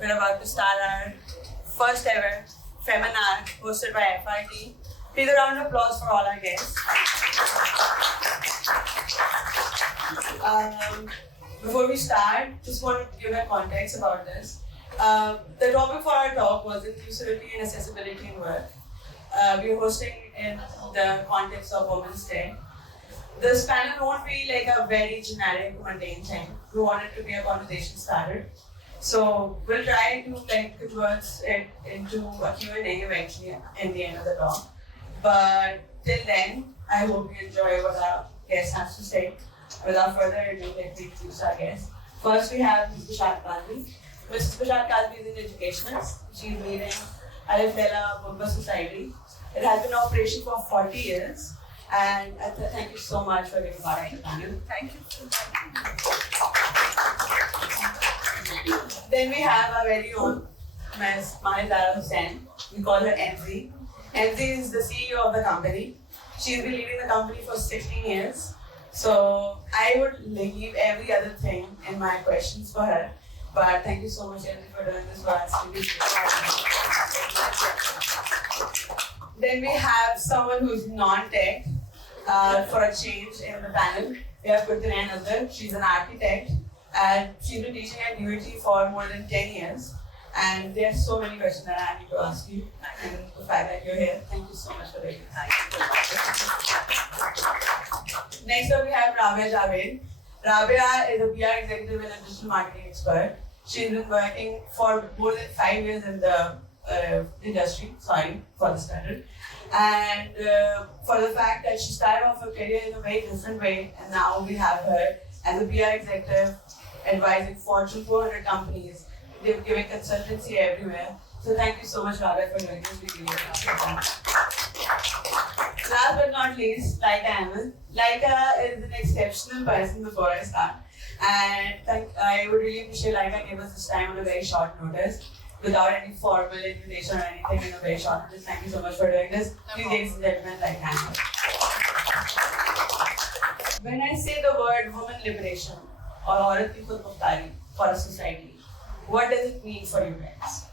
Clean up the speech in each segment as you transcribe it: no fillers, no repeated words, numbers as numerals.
we're about to start our first ever Feminar hosted by FRT. Please a round of applause for all our guests. Before we start, just want to give a context about this. The topic for our talk was inclusivity and accessibility in work. We're hosting in the context of Women's Day. This panel won't be like a very generic, mundane thing. We want it to be a conversation starter. So we'll try to convert it into a Q&A eventually in the end of the talk. But till then, I hope you enjoy what our guest has to say. Without further ado, let me introduce our guest. First, we have Mrs. Bashar Kazmi. Mrs. Bashar Kazmi is an educationist. She's leading Alif Lela Bumba Society. It has been in operation for 40 years. And thank you so much for being part of the panel. Thank you. Then we have our very own Ms. Mahidara Hussain. We call her MZ. MZ is the CEO of the company. She's been leading the company for 16 years. So I would leave every other thing in my questions for her. But thank you so much, MZ, for doing this for us. Then we have someone who's non-tech for a change in the panel. We have Purtana Nandar. She's an architect and she's been teaching at UAT for more than 10 years. And there are so many questions that I need to ask you. And the fact that you're here, thank you so much for doing this. Next up, we have Rabia Javed. Rabia is a PR executive and a digital marketing expert. She's been working for more than 5 years in the industry, sorry for the standard. And for the fact that she started off her career in a very different way, and now we have her as a PR executive advising Fortune 400 companies. They're giving consultancy everywhere. So thank you so much, Rabia, for doing this. We really appreciate that. Last but not least, Laika Ahmed. Laika is an exceptional person before I start. And I would really appreciate Laika gave us this time on a very short notice, without any formal invitation or anything, in a very short notice. Thank you so much for doing this. Please, ladies and gentlemen, Laika Ahmed. When I say the word woman liberation or Aurat ki khud mukhtari for a society, what does it mean for you guys?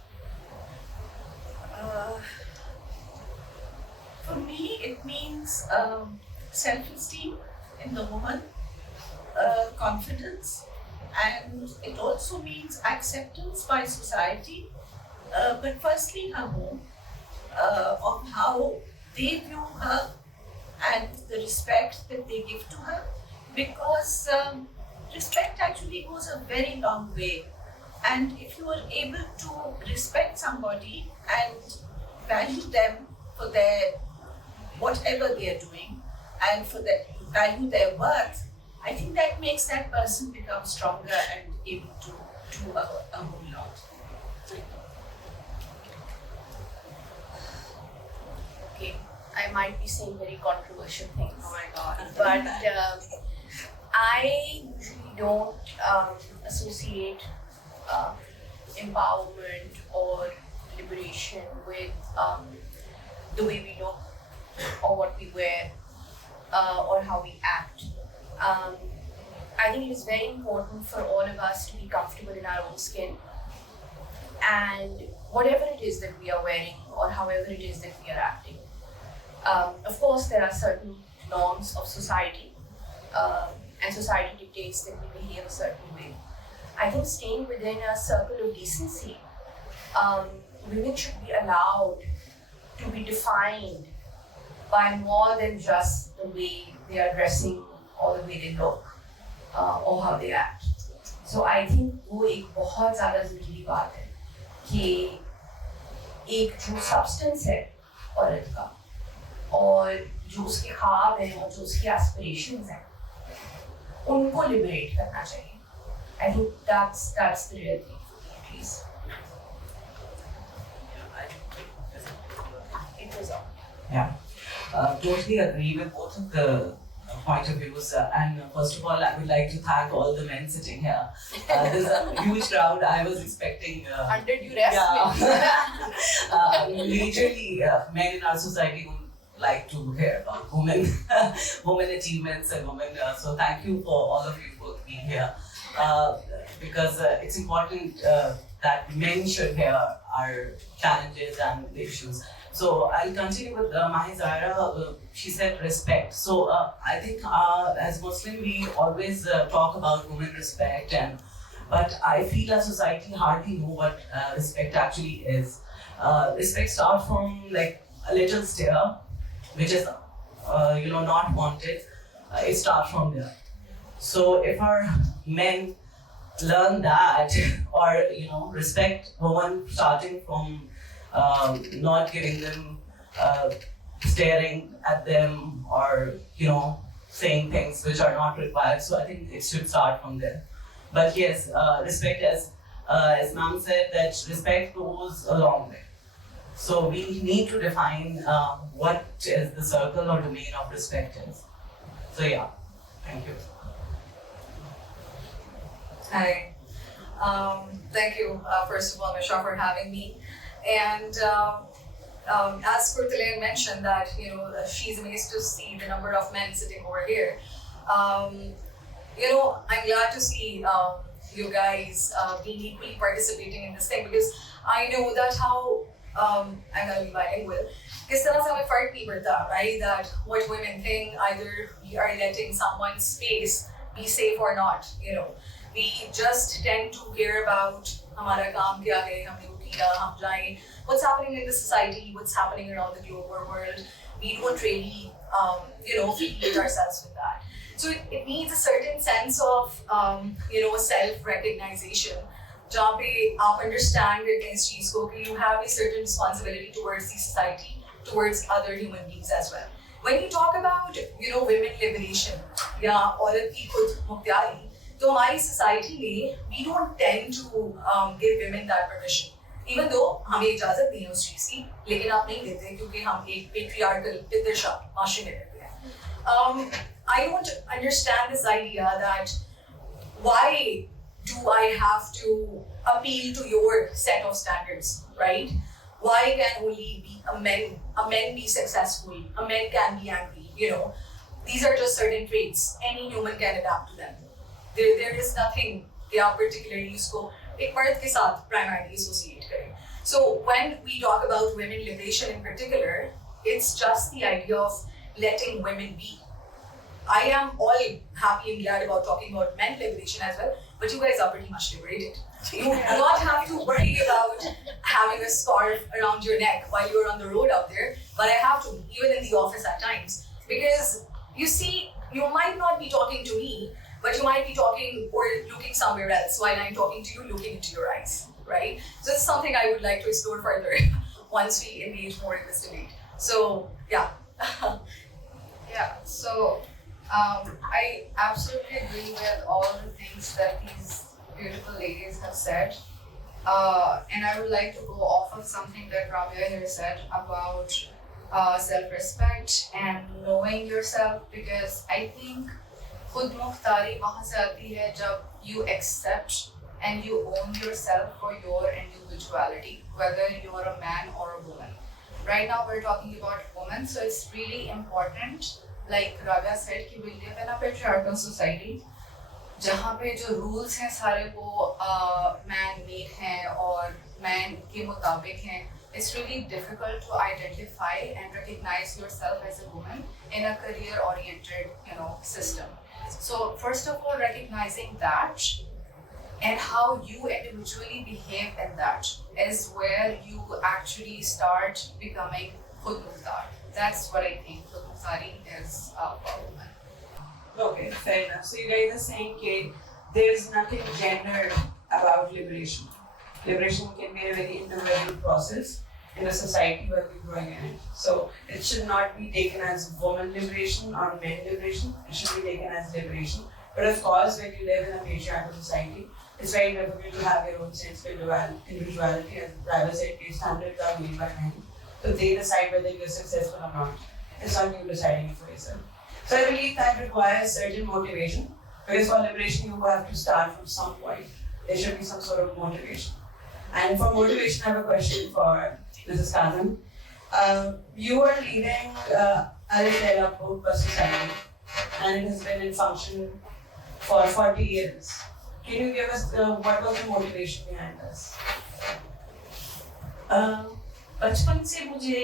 For me, it means self-esteem in the woman, confidence, and it also means acceptance by society, but firstly her home, of how they view her and the respect that they give to her, because respect actually goes a very long way. And if you are able to respect somebody and value them for their whatever they are doing and for value their worth, I think that makes that person become stronger and able to do a whole lot. Okay, I might be saying very controversial things. Oh my God. But I usually don't associate empowerment or liberation with the way we look or what we wear or how we act. I think it is very important for all of us to be comfortable in our own skin, and whatever it is that we are wearing or however it is that we are acting. Of course, there are certain norms of society, and society dictates that we behave a certain way. I think staying within a circle of decency, women should be allowed to be defined by more than just the way they are dressing or the way they look or how they act. So I think वो एक बहुत ज़्यादा ज़रूरी बात है कि एक जो substance है औरत का और जो उसके ख्वाब हैं और जो उसकी aspirations हैं उनको liberate करना चाहिए. I think that's the real thing for me, at least. It was on. Yeah, totally agree with both of the point of views. And first of all, I would like to thank all the men sitting here. There's a huge crowd. I was expecting. Under duress. Yeah. Majorly, men in our society don't like to hear about women, women achievements and women. So thank you for all of you both being here. Because it's important that men should hear our challenges and the issues. So I'll continue with Mahizara. She said respect. So I think as Muslim we always talk about women respect, but I feel our society hardly know what respect actually is. Respect starts from like a little stare, which is not wanted. It starts from there. So if our men learn that, or respect women starting from not giving them staring at them, or saying things which are not required. So I think it should start from there. But yes, respect, as ma'am said, that respect goes a long way. So we need to define what is the circle or domain of respect is. So yeah, thank you. Hi. Thank you, first of all, Misha, for having me. And as Kurtalayan mentioned that, she's amazed to see the number of men sitting over here. I'm glad to see you guys being equally participating in this thing, because I know that how, I'm gonna be bilingual, किस तरह से हमें फर्क नहीं पड़ता, right? That what women think, either we are letting someone's space be safe or not, We just tend to care about हमारा काम क्या है, हमने वो किया, हम जाएं, what's happening in the society, what's happening around the globe or world. We don't really, affiliate ourselves with that. So it needs a certain sense of, self-recognition. जहाँ पे आप understand इस चीज़ को कि you have a certain responsibility towards the society, towards other human beings as well. When you talk about, women liberation, या औरत की खुद मुख्तियारी, तो हमारी society में we don't tend to give women that permission. Even though हमें इजाज़त नहीं है उस चीज़ की, लेकिन आप नहीं देते क्योंकि हम एक patriarchal पितृशा माशरे में रहते हैं. I don't understand this idea that why do I have to appeal to your set of standards, right? Why can only be a men be successful, a man can be angry, These are just certain traits. Any human can adapt to them. There is nothing they are particularly उसको एक मर्द के साथ primarily associate करें. So when we talk about women liberation in particular, it's just the idea of letting women be. I am all happy and glad about talking about men liberation as well, but you guys are pretty much liberated. You do not have to worry about having a scarf around your neck while you're on the road out there, but I have to, even in the office at times, because you see, you might not be talking to me, but you might be talking or looking somewhere else while I'm talking to you, looking into your eyes, right? So it's something I would like to explore further once we engage more in this debate. So, yeah. Yeah, so I absolutely agree with all the things that these beautiful ladies have said. And I would like to go off of something that Rabia here said about self-respect and knowing yourself, because I think खुद मुख्तारी वहाँ से आती है जब you accept and you own yourself for your individuality, whether you're a man or a woman. Right now we're talking about women, so it's really important, like Rabia said, कि we live in a patriarchal society जहाँ पे जो rules हैं सारे वो man-made हैं और man के मुताबिक हैं. It's really difficult to identify and recognize yourself as a woman in a career-oriented, system. So first of all, recognizing that and how you individually behave in that is where you actually start becoming khud mukhtar. That's what I think khud mukhtari is for women. Okay, fair enough. So you guys are saying that there's nothing gendered about liberation. Liberation can be a very individual process in a society where we're growing in it. So it should not be taken as woman liberation or men liberation. It should be taken as liberation. But of course, when you live in a patriarchal society, it's very difficult to have your own sense of individuality. As Rabia said, your standards are made by men. So they decide whether you're successful or not. It's not you deciding it for yourself. So I believe that requires certain motivation. Because for liberation, you have to start from some point. There should be some sort of motivation. And for motivation, I have a question for Mrs. Kazan. You are leading Aritela Board per Society, and it has been in function for 40 years. Can you give us what was the motivation behind this? बचपन से मुझे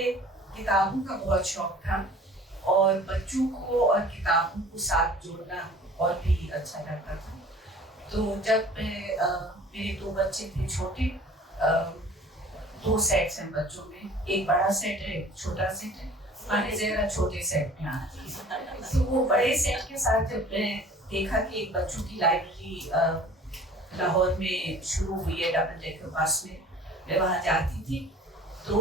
किताबों का बहुत शौक था और बच्चों को और किताबों को साथ जोड़ना और भी अच्छा लगता था। तो जब मेरे 2 बच्चे थे छोटे, 2 सेट्स हैं बच्चों में, एक बड़ा सेट है एक छोटा सेट है। मैंने जरा छोटे सेट में आती है, तो वो बड़े सेट के साथ जब मैं देखा कि एक बच्चों की लाइब्रेरी लाहौर में शुरू हुई है डबल डेकर बस में, मैं वहाँ जाती थी तो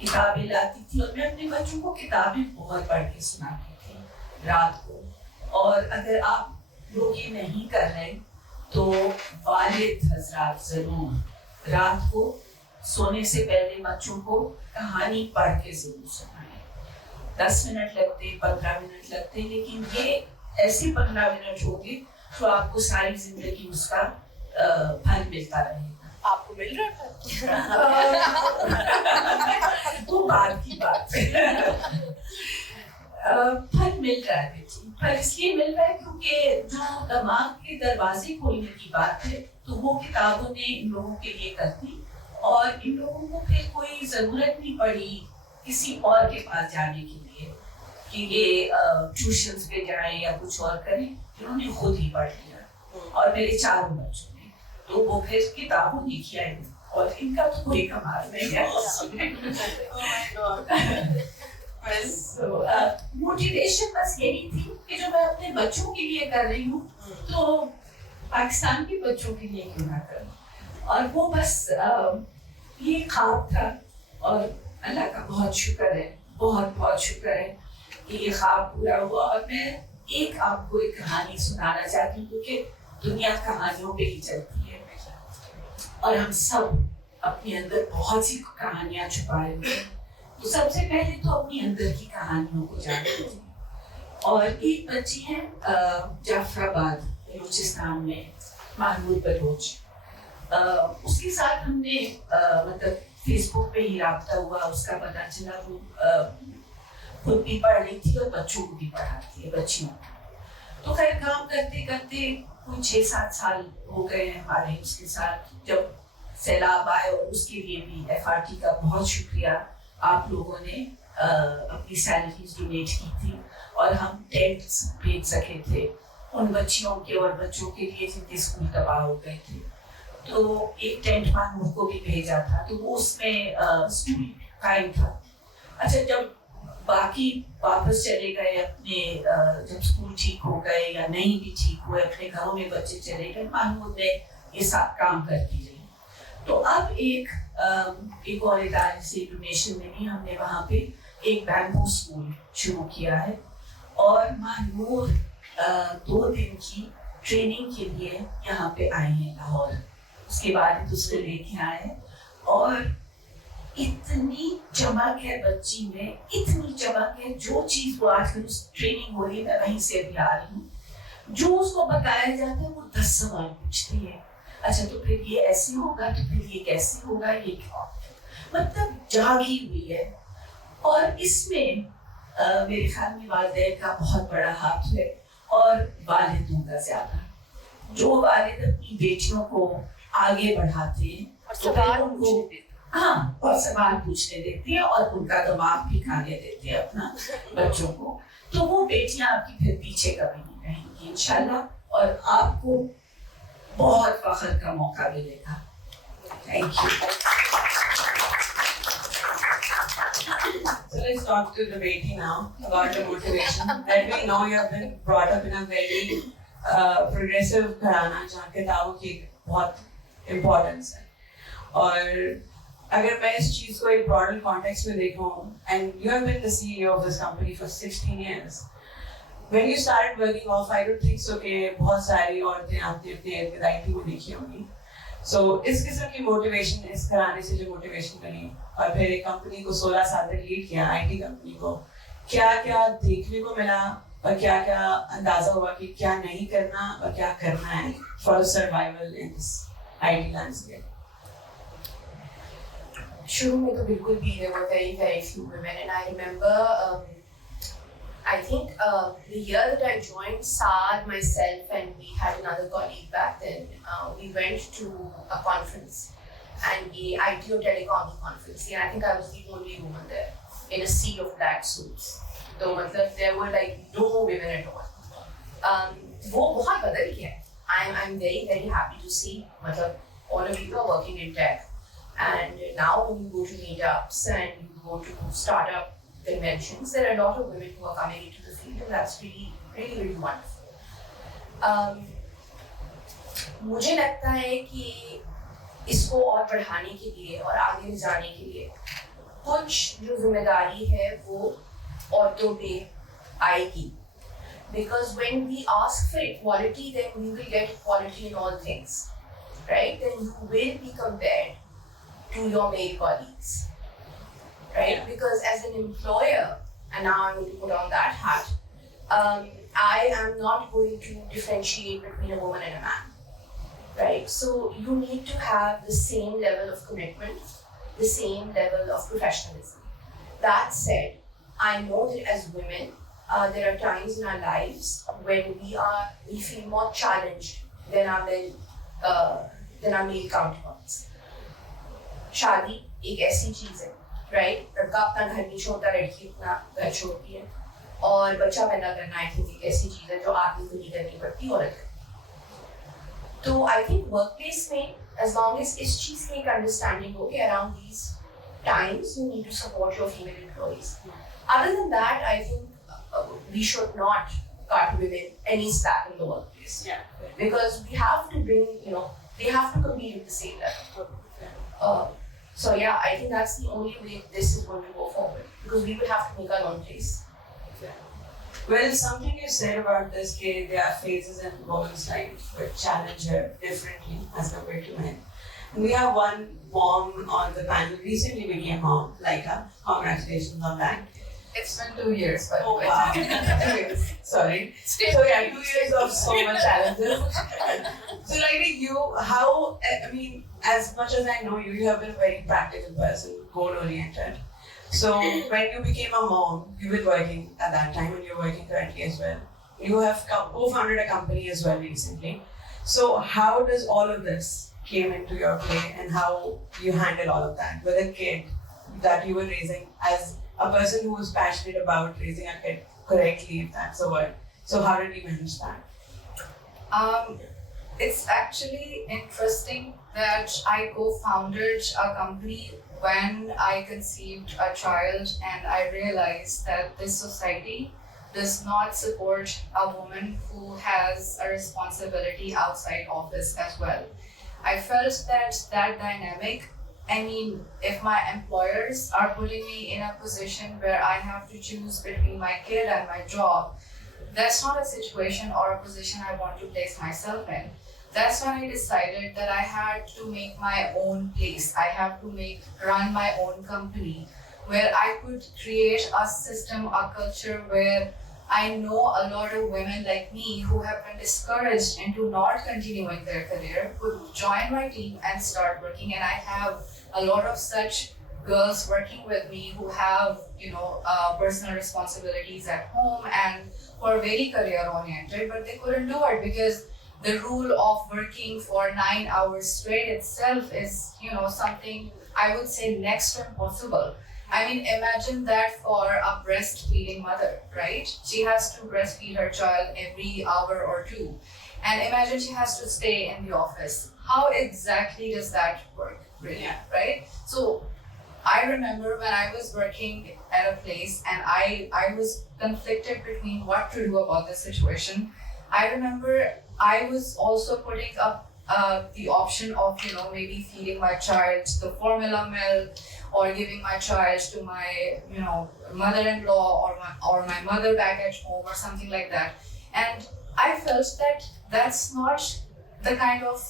किताबें लाती थी और मैं अपने बच्चों को किताबें बहुत पढ़ के सुनाती थी रात को। और अगर आप लोग ये नहीं कर रहे तो वालिद हजरात जरूर रात को सोने से पहले बच्चों को कहानी पढ़ के जरूर सुनाएं। 10 मिनट लगते, 15 मिनट लगते, लेकिन ये ऐसे 15 मिनट होंगे तो आपको सारी जिंदगी उसका फल मिलता रहेगा। आपको मिल रहा था? वो बात की बात फल मिल रहा है बेटी, फल इसलिए मिल रहा है क्योंकि जो दिमाग के दरवाजे खोलने की बात है तो वो किताबों ने इन लोगों के लिए कर दी और इन लोगों को फिर कोई जरूरत नहीं पड़ी किसी और के पास जाने के लिए कि ये ट्यूशंस पे जाएं या कुछ और करें, इन्होंने खुद ही पढ़ लिया। और मेरे 4 बच्चों ने तो वो फिर किताबों ने किया है और इनका तो कोई कमाल नहीं है। मोटिवेशन बस यही थी कि जो मैं अपने बच्चों के लिए कर रही हूँ तो पाकिस्तान के बच्चों के लिए क्यों ना करूँ। और वो बस ये ख्वाब था और अल्लाह का बहुत शुक्र है, बहुत बहुत शुक्र है कि ये ख्वाब पूरा हुआ। और मैं आपको एक कहानी सुनाना चाहती हूँ क्योंकि दुनिया कहानियों पे ही चलती है और हम सब अपने अंदर बहुत सी कहानियां छुपाए हुए हैं। तो सबसे पहले तो अपनी अंदर की कहानियों को जानते हैं। और एक बच्ची है जाफराबाद बलूचिस्तान में, महमूद बलोच, उसके साथ हमने मतलब फेसबुक पे ही राब्ता हुआ, उसका पता चला। वो खुद भी पढ़ रही थी और बच्चों को भी पढ़ाती है, बच्चियों को। तो खैर काम करते करते कुछ 6-7 साल हो गए हैं हमारे उसके साथ। जब सैलाब आए और उसके लिए भी FRT का बहुत शुक्रिया, आप लोगों ने अपनी सैलरीज डोनेट की थी और हम टेंट्स भेज सके थे उन बच्चियों के और बच्चों के लिए जिनके स्कूल तबाह हो गए थे। तो एक टेंट मानूर को भी भेजा था, तो वो उसमें स्कूल कायम था। अच्छा, जब बाकी वापस चले गए अपने, जब स्कूल ठीक हो गए या नहीं भी ठीक हुए, अपने घरों में बच्चे चले गए, मानूर ने ये सब काम करती रही। तो अब एक और इदारे से डोनेशन मिली, हमने वहाँ पे एक बैम्बू स्कूल शुरू किया है और मानूर 2 दिन की ट्रेनिंग के लिए यहाँ पे आए हैं लाहौर। उसके बाद उसको लेके आए हैं और इतनी चमक है बच्ची में, इतनी चमक है। जो चीज वो आजकल उस ट्रेनिंग हो रही है, मैं वहीं से भी आ रही हूँ, जो उसको बताया जाता है वो 10 सवाल पूछती है। अच्छा, तो फिर ये ऐसे होगा, तो फिर ये कैसे होगा, ये क्या, मतलब जागी हुई है। और इसमें मेरे ख्याल में वालिदैन का बहुत बड़ा हाथ है और वालिदों का ज्यादा। जो वालिद अपनी बेटियों को आगे बढ़ाते हैं और सवाल पूछने देते, हाँ, और सवाल पूछने देती है और उनका दिमाग भी खाने देते हैं अपना बच्चों को, तो वो बेटियां आपकी फिर पीछे कभी नहीं रहेंगी इंशाल्लाह और आपको बहुत फख्र का मौका मिलेगा। Thank you. So let's talk to the Beti now about the motivation. That we know you have been brought up in a very progressive घराना जहाँ किताबों की बहुत importance है। और अगर मैं इस चीज़ को एक broader context में देखूँ, and you have been the CEO of this company for 16 years. When you started working off, I don't think so कि बहुत सारी औरतें आपने अपने IT में देखी होंगी। So इस किस्म की मोटिवेशन, इस घराने से जो मोटिवेशन बनी और फिर एक कंपनी को 16 साल तक लीड किया, IT कंपनी को, क्या क्या देखने को मिला और क्या क्या अंदाजा हुआ कि क्या नहीं करना और क्या करना है for survival in this IT landscape? शुरू में तो बिल्कुल भी there were very few women and I remember I think the year that I joined Saad, myself, and we had another colleague back then, we went to a conference, and a IT or telecom conference, and I think I was the only woman there in a sea of black suits. So there were like no women at all. वो बहुत बदल गया है. I'm very happy to see. मतलब all of you are working in tech, and now when you go to meetups and you go to startup conventions, there are a lot of women who are coming into the field, and that's really wonderful. मुझे लगता है कि इसको और बढ़ाने के लिए और आगे ले जाने के लिए कुछ जो जिम्मेदारी है वो औरतों पे आएगी. Because when we ask for equality, then we will get equality in all things, right? Then you will be compared to your male colleagues, right? Because as an employer, and now I'm going to put on that hat, I am not going to differentiate between a woman and a man, right? So you need to have the same level of commitment, the same level of professionalism. That said, I know that as women, there are times in our lives when we feel more challenged than our male counterparts. शादी एक ऐसी चीज है, right? लड़का अपना घर नहीं छोड़ता, लड़की अपना घर छोड़ती है, और बच्चा पैदा करना I think एक ऐसी चीज है जो आदमी को नहीं करनी पड़ती, औरत को. तो I think workplace में as long as इस चीज की एक understanding हो कि around these times you need to support your female employees. Other than that, I think we should not cut women any slack in the workplace. Yeah. Because we have to bring, they have to compete at the same level. So yeah, I think that's the only way this is going to go forward. Because we will have to make our own place. Well, something you said about this, Kay, there are phases in women's life which challenge her differently as compared to men. And we have one mom on the panel, recently became mom, Laika. Congratulations on that. It's been 2 years, but Oh wow. 2 years. Sorry. So yeah, 2 years of so much challenges. So like how, I mean, as much as I know you, you have been a very practical person, goal-oriented. So when you became a mom, you were working at that time and you're working currently as well. You have co-founded a company as well recently. So how does all of this came into your play and how you handle all of that with a kid that you were raising as a person who was passionate about raising a kid correctly, if that's a word. So how did you manage that? It's actually interesting that I co-founded a company when I conceived a child, and I realized that this society does not support a woman who has a responsibility outside office as well. I felt that dynamic, I mean, if my employers are putting me in a position where I have to choose between my kid and my job, that's not a situation or a position I want to place myself in. That's when I decided that I had to make my own place. I have to run my own company where I could create a system, a culture where I know a lot of women like me who have been discouraged into not continuing their career could join my team and start working. And I have a lot of such girls working with me who have, personal responsibilities at home and who are very career oriented, but they couldn't do it because the rule of working for 9 hours straight itself is, something I would say next to impossible. I mean, imagine that for a breastfeeding mother, right? She has to breastfeed her child every hour or two. And imagine she has to stay in the office. How exactly does that work, really, right? So I remember when I was working at a place and I was conflicted between what to do about this situation. I remember I was also putting up the option of, maybe feeding my child the formula milk or giving my child to my, mother-in-law or my mother back at home or something like that. And I felt that that's not the kind of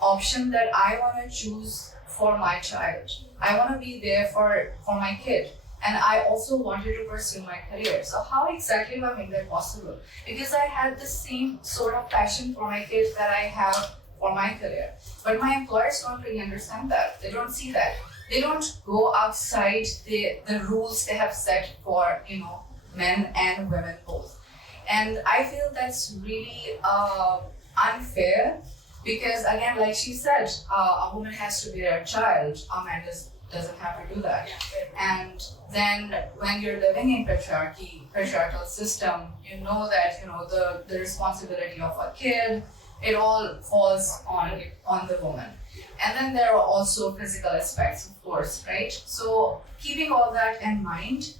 option that I want to choose for my child. I want to be there for my kid. And I also wanted to pursue my career. So how exactly do I make that possible? Because I had the same sort of passion for my kids that I have for my career. But my employers don't really understand that. They don't see that. They don't go outside the rules they have set for, men and women both. And I feel that's really unfair because, again, like she said, a woman has to bear a child, a man doesn't have to do that. And then when you're living in patriarchal system, you know that the responsibility of a kid, it all falls on the woman. And then there are also physical aspects, of course, right? So keeping all that in mind,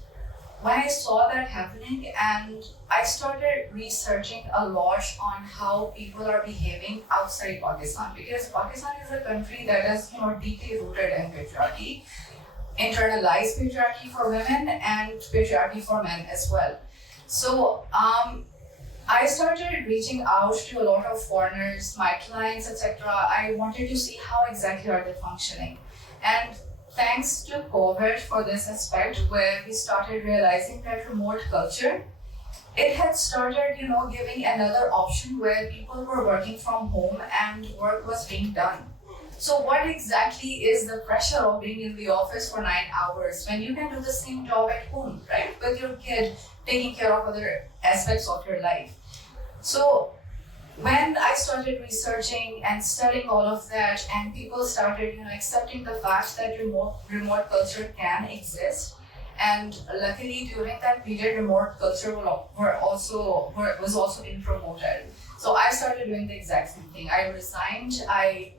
when I saw that happening and I started researching a lot on how people are behaving outside Pakistan, because Pakistan is a country that is deeply rooted in patriarchy, internalized patriarchy for women and patriarchy for men as well. So I started reaching out to a lot of foreigners, my clients, etc. I wanted to see how exactly are they functioning. And thanks to COVID for this aspect, where we started realizing that remote culture, it had started, giving another option where people were working from home and work was being done. So what exactly is the pressure of being in the office for 9 hours when you can do the same job at home, right? With your kid, taking care of other aspects of your life. So when I started researching and studying all of that, and people started, accepting the fact that remote culture can exist, and luckily during that period, remote culture was also being promoted. So I started doing the exact same thing. I resigned. I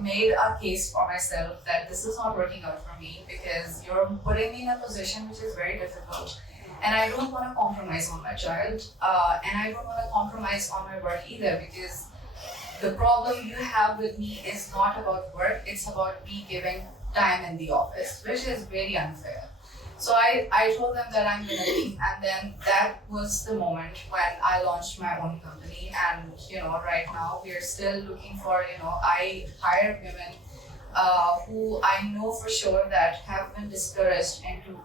made a case for myself that this is not working out for me because you're putting me in a position which is very difficult. And I don't want to compromise on my child, and I don't want to compromise on my work either, because the problem you have with me is not about work, it's about me giving time in the office, which is very unfair. So I told them that I'm gonna leave, and then that was the moment when I launched my own company. And right now we're still looking for, I hire women who I know for sure that have been discouraged into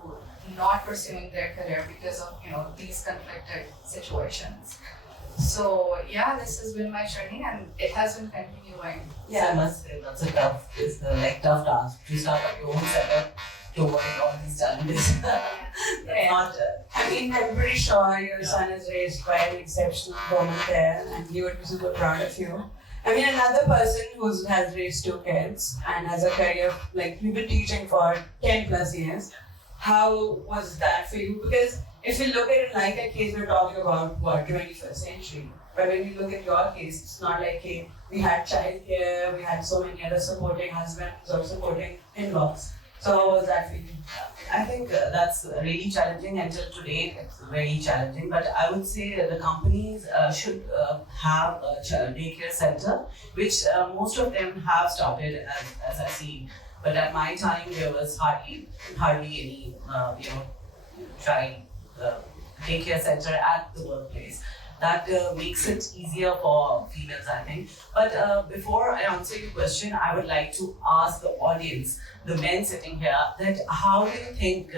not pursuing their career because of these conflicted situations. So yeah, this has been my journey and it has been continuing. Yeah, I must say that's a tough task to start up your own setup to avoid all these challenges. I mean, I'm pretty sure your son is raised by an exceptional woman there, and he would be super proud of you. I mean, another person who has raised 2 kids and has a career, like we've been teaching for 10 plus years. How was that for you? Because if you look at it like a case, we're talking about 21st century. But when you look at your case, it's not like, hey, we had childcare, we had so many other supporting husbands or supporting in-laws. So how was that for you? I think that's really challenging. Until today, it's very challenging. But I would say that the companies should have a daycare center, which most of them have started, as I see. But at my time, there was hardly any child daycare center at the workplace. That makes it easier for females, I think. But before I answer your question, I would like to ask the audience, the men sitting here, that how do you think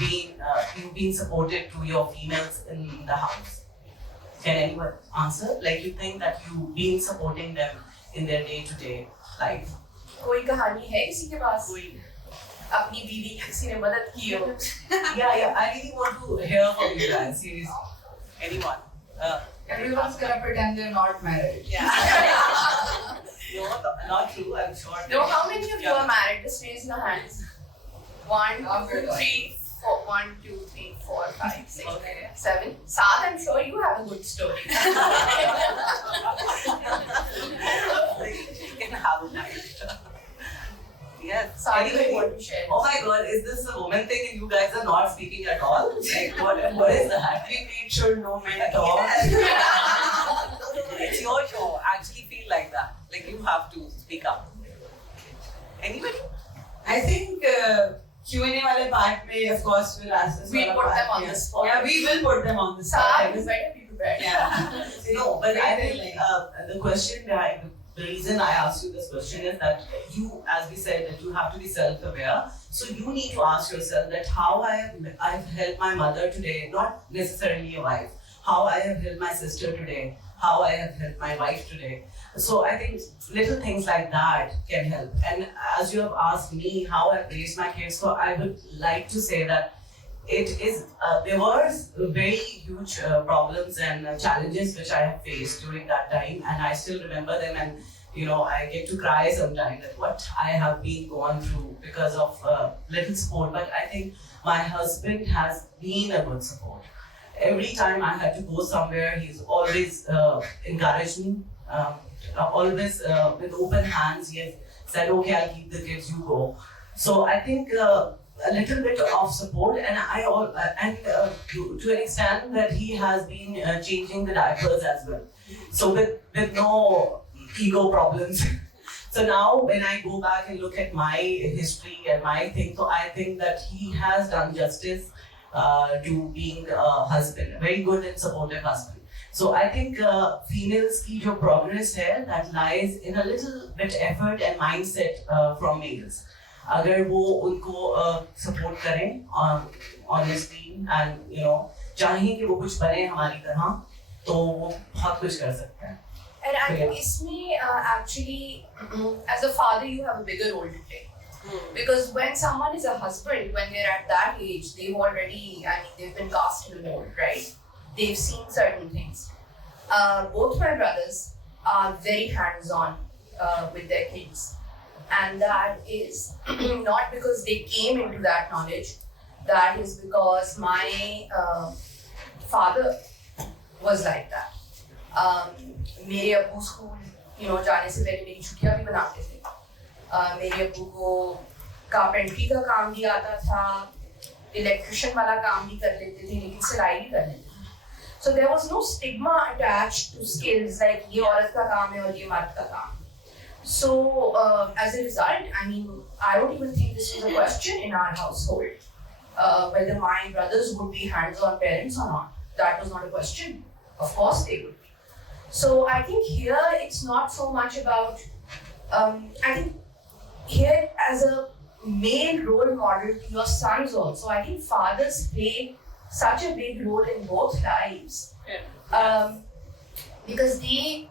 you've been supported to your females in the house? Can anyone answer? Like, you think that you've been supporting them in their day-to-day life? कोई कहानी है किसी के पास अपनी बीवी की किसी ने मदद की हो? Yeah, I really want to hear from you guys. Seriously, anyone? Everyone's gonna pretend they're not married. Yeah. No, not true. I'm sure. No, how many of you are married? Just raise your hands. 1, 2, 3, 4. 1, 2, 3, 4, 5, 6, 7. Saad, I'm sure you have a good story. You can have a night. Yes. Saad, Anyway, you want to share? oh my God, is this a woman thing and you guys are not speaking at all? Like, what is that? We made sure no men talk. It's your show. Actually feel like that. Like you have to speak up. Anybody? I think Q&A wale part mein, of course, we'll ask this. We'll put them on the spot. Yeah, we will put them on the spot. Saad, you better be prepared. Yeah. No, but I think the question behind the reason I asked you this question is that you, as we said, that you have to be self-aware. So you need to ask yourself that how I've helped my mother today, not necessarily a wife, how I have helped my sister today, how I have helped my wife today. So I think little things like that can help. And as you have asked me how I've raised my kids, so I would like to say that it is there was very huge problems and challenges which I have faced during that time, and I still remember them. And I get to cry sometimes at what I have been gone through because of little support. But I think my husband has been a good support. Every time I had to go somewhere, he's always encouraged me. Always with open hands, he has said, "Okay, I'll keep the kids. You go." So I think a little bit of support, and to an extent that he has been changing the diapers as well. So with no ego problems. So now when I go back and look at my history and my thing, so I think that he has done justice to being a husband, a very good and supportive husband. So I think females की जो progress है, that lies in a little bit effort and mindset from males. अगर वो उनको support करें honestly and चाहें कि वो कुछ बने हमारी तरह, तो वो बहुत कुछ कर सकते हैं. And I think इसमें actually as a father you have a bigger role to play. Because when someone is a husband, when they're at that age, they've been cast in a mold, right? They've seen certain things. Both my brothers are very hands-on with their kids. And that is not because they came into that knowledge, that is because my father was like that. मेरे अब्बू school जाने से पहले मेरी छुट्टियां भी बनाते थे. मेरे अब्बू को कारपेंट्री का काम भी आता था, इलेक्ट्रिशियन वाला काम भी कर लेते थे, लेकिन सिलाई भी कर लेते थे. So there was no stigma attached to skills like ये औरत का काम है और ये मर्द का काम. So as a result, I don't even think this was a question in our household whether my brothers would be hands-on parents or not. That was not a question. Of course they would be. So I think here it's not so much about I think here as a male role model to your sons also, I think fathers play such a big role in both lives. Because they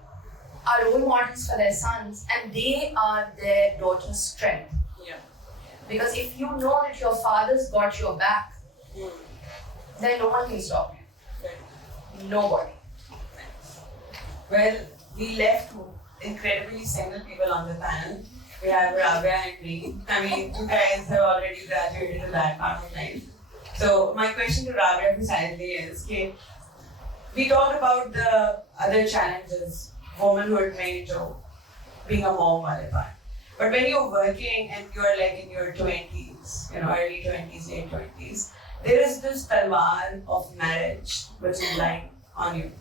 are role models for their sons and they are their daughter's strength. Yeah. Because if you know that your father's got your back, then no one can stop you. Nobody. Well, we left incredibly single people on the panel. We have Rabia and me. You guys have already graduated to that part of life. So my question to Rabia precisely is, we talked about the other challenges, womanhood में जो being a mom वाले part. But when you're working and you're like in your 20s, early 20s, late 20s, there is this talwar of marriage which is lying on you.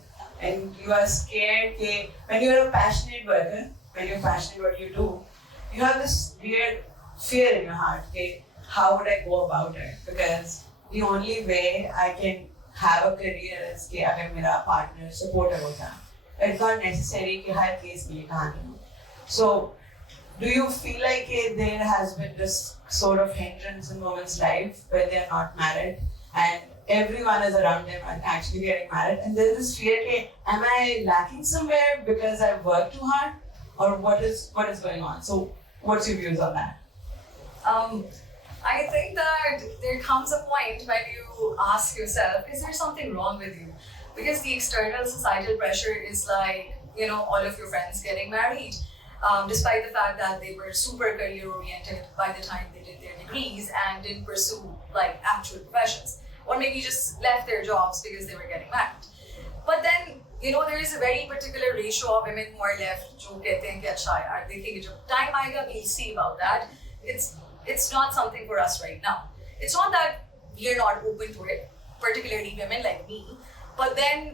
And you are scared that when you're a passionate worker, when you're passionate what you do, you have this weird fear in your heart, how would I go about it? Because the only way I can have a career is कि अगर मेरा partner supporter होता. It's not necessary कि हर case में ये कहानी हो. So, do you feel like there has been this sort of hindrance in women's life when they are not married and everyone is around them and actually getting married, and there's this fear that am I lacking somewhere because I've worked too hard, or what is going on? So what's your views on that? I think that there comes a point when you ask yourself, is there something wrong with you? Because the external societal pressure is like, all of your friends getting married, despite the fact that they were super career oriented by the time they did their degrees and didn't pursue like actual professions. Or maybe just left their jobs because they were getting married. But then, there is a very particular ratio of women who are left जो कहते हैं कि अच्छा यार देखेंगे जब time आएगा, we'll see about that. It's not something for us right now. It's not that we're not open to it, particularly women like me. But then